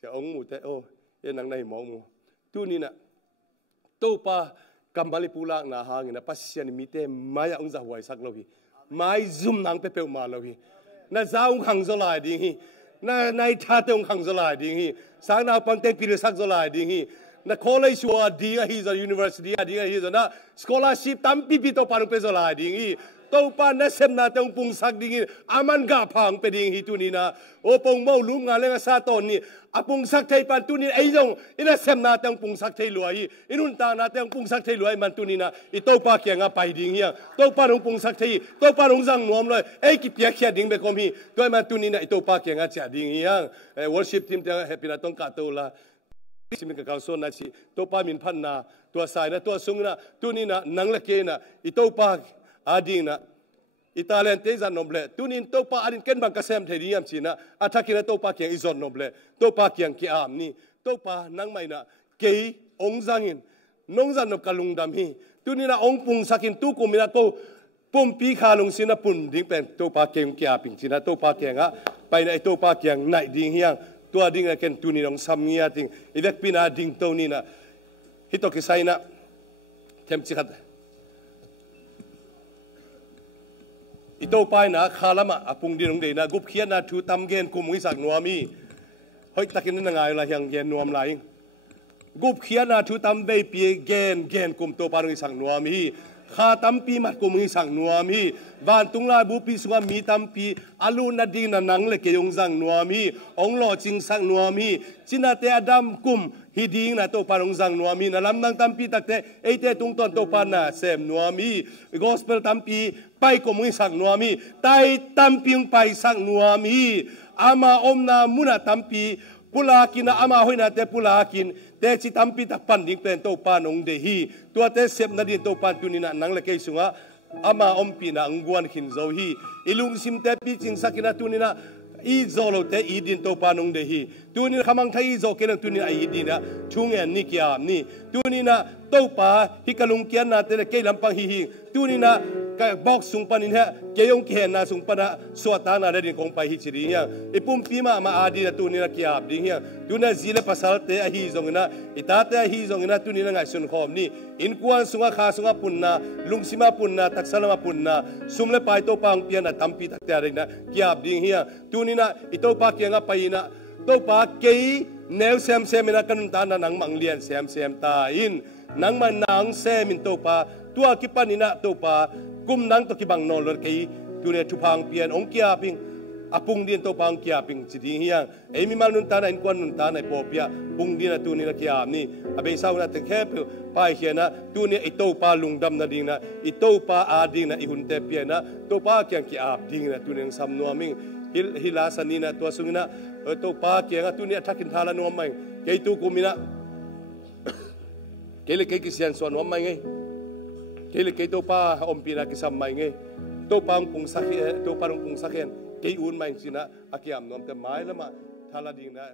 จะองมูเต้โอ้นั่งในมองมัวตู้นี้น่ะตู้ปากัมบาลิปูลากนาหางินะปัสเซียนมีเต้ไม่องจะหวยสักโลกีไม่ซุ่มนั่งเปเปมาโลกีน่าจะองขังโซลายดิ้งฮีน่าในท่าเตองขังโซลายดิ้งฮีสางนาปังเตปีเรสักโซลายดิ้งฮีna college wa dinga hi za university a dinga hi za na scholarship tam pi to paru pe zo la ding hi to pa na sem na tong pung sak ding hi aman ga phang pe ding hi tu ni na o pong mau lu nga le sa ton ni apung sak thai pan tu ni ai jong ina sem na tong pung sak thai luai inun ta na tong pung sak thai luai man tu ni na I to pa kya nga pai ding hi to pa rong pung sak thai to pa rong jang nom loi ai ki pia khia ding be kom hi to man tu ni na I to pa kya nga cha ding hi worship team ta happy na tong ka to laสิมิกกางส่วนนั้นสิตัวป้ามินพันนาตัวสายนะตัวซุงนะตัวนี้นะนังเล็กนะอีตัวป้าอาดิงนะอิตาเลียนเตจันนอมเล่ตัวนี้ตัวป้าอาดิงเก็นบังกษมเทดียมสินะอาทักกินตัวป้าเกียงอิจอนนอมเล่ตัวป้าเกียงกีอามนี่ตัวป้านังไม่นะเกยองจังอินน้องจันนบกะลุงดำฮีตัวนี้นะองปุงสักินตัวกุมินะตัวปุ่มปีขาลงสินะปุ่นดิ้งเป็นตัวป้าเกียงกีอาปิงสินะตัวป้าเกียงอ่ะไปในตัวป้าเกียงไหนดิ้งเฮียงตัวดิ้งเกันตัวนี้น้องซ้ำเงียดิ้งอีเด็กปีน่าดิ้งตัวนี้นะฮิตโตกิไซนะเทมจิขัดอีโตไปนะคาลามะอปุงดิ้งน้องเดนะกุบเขียนนะทูตำเกนกุมวิสักนัวมีเฮ้ยตะกินนั่นไงล่ะยังเกนนัวมลายกุบเขียนนะทูตำเบย์ปีเกนกุมตัวปารุวิสักนัวมีข้าตั้มปีมัดกุมหิสังนัวมีบ้านตุงลาบุปีสุวามีตั้มปีอาลูนาดิงนังเล็กยงสังนัวมีองหล่อจิงสังนัวมีจินาเตอดัมกุมฮิดิงนาโตปานองสังนัวมีนาลำนังตั้มปีตักเตเอเตตุงตอนโตปานาเซมนัวมีกอสเปลตั้มปีไปกุมหิสังนัวมีไตตั้มปีงไปสังนัวมีอามาอมนามุนาตั้มปีปุลากินอามาหอยนาเตปุลากินแต่จิตามปีตักปันดิ้งเป็นโตปานองเดฮีตัวเตเสพนาดินโตปานตุนินะนังเล็กสุงะอามาอมปีนะองกวนขินโซฮีอิลุงซิมเตปีจิงสักินะตุนินะอีโซโลเตอีดินโตปานองเดฮีตุนินะขมังไทยอีโซเกนังตุนินะอีดินะชุงเอ็นนิกยามนี่ตุนินะโตปาฮิกะลุงเกียนนาเตเกลัมปังฮีฮีตุนินะก็บอกสุงปานินฮะเกยงเกนนาสุงปนะสวดตานาเดินคงไปฮิจิริเฮียอีปุ่มปีมาอาดีนะตุนินะกียาบดิ้งเฮียตุนินะจีเลปัสสาวะเตอฮีซงนะอิตาเตอฮีซงนะตุนินะไงสุนขอมนี่อินกวนสุงะขาสุงะปุนนะลุงซิมาปุนนะตักสลมาปุนนะสุมเลไปโตปังเปียนะตัมปีตักเตอรินะกียาบดิ้งเฮียตุนินะอิโตปาเกียงะไปนะโตปาเกยแนวเซมเซมินะกันตานะนังมังเลียนเซมตาอินนังมันนังเซมินโตปาตัวกิปานินะโตปากุมนังตกิบังนอลร์เกยตุเนทุพังเปียนองกียาปิงอปุงดินโตปังกียาปิงจิดิเฮียงเอมิมานุนตานะอินกวนนุนตานะปอเปียปุงดินตุเนนะกียานี่อเบสาวนะตึงแคปไปเฮียนะตุเนอิโตปาลุงดำนะดิงนะอิโตปาอาดิงนะอิหุนเตเปียนะโตปาเกียงกียาดิงนะตุเนซัมนัวมิงฮิลาสันนีนะตัวสุงนะโตปาเกียงตุเนทักกินทาละนัวมังเกยตุกุมินะเกลเกกิเซียนส่วนนัวมังไงเกลเกโตปาอมปีนะกิซัมมังไง to pang pung sakhen kei un mai china akiam nom te mai lama thala ding na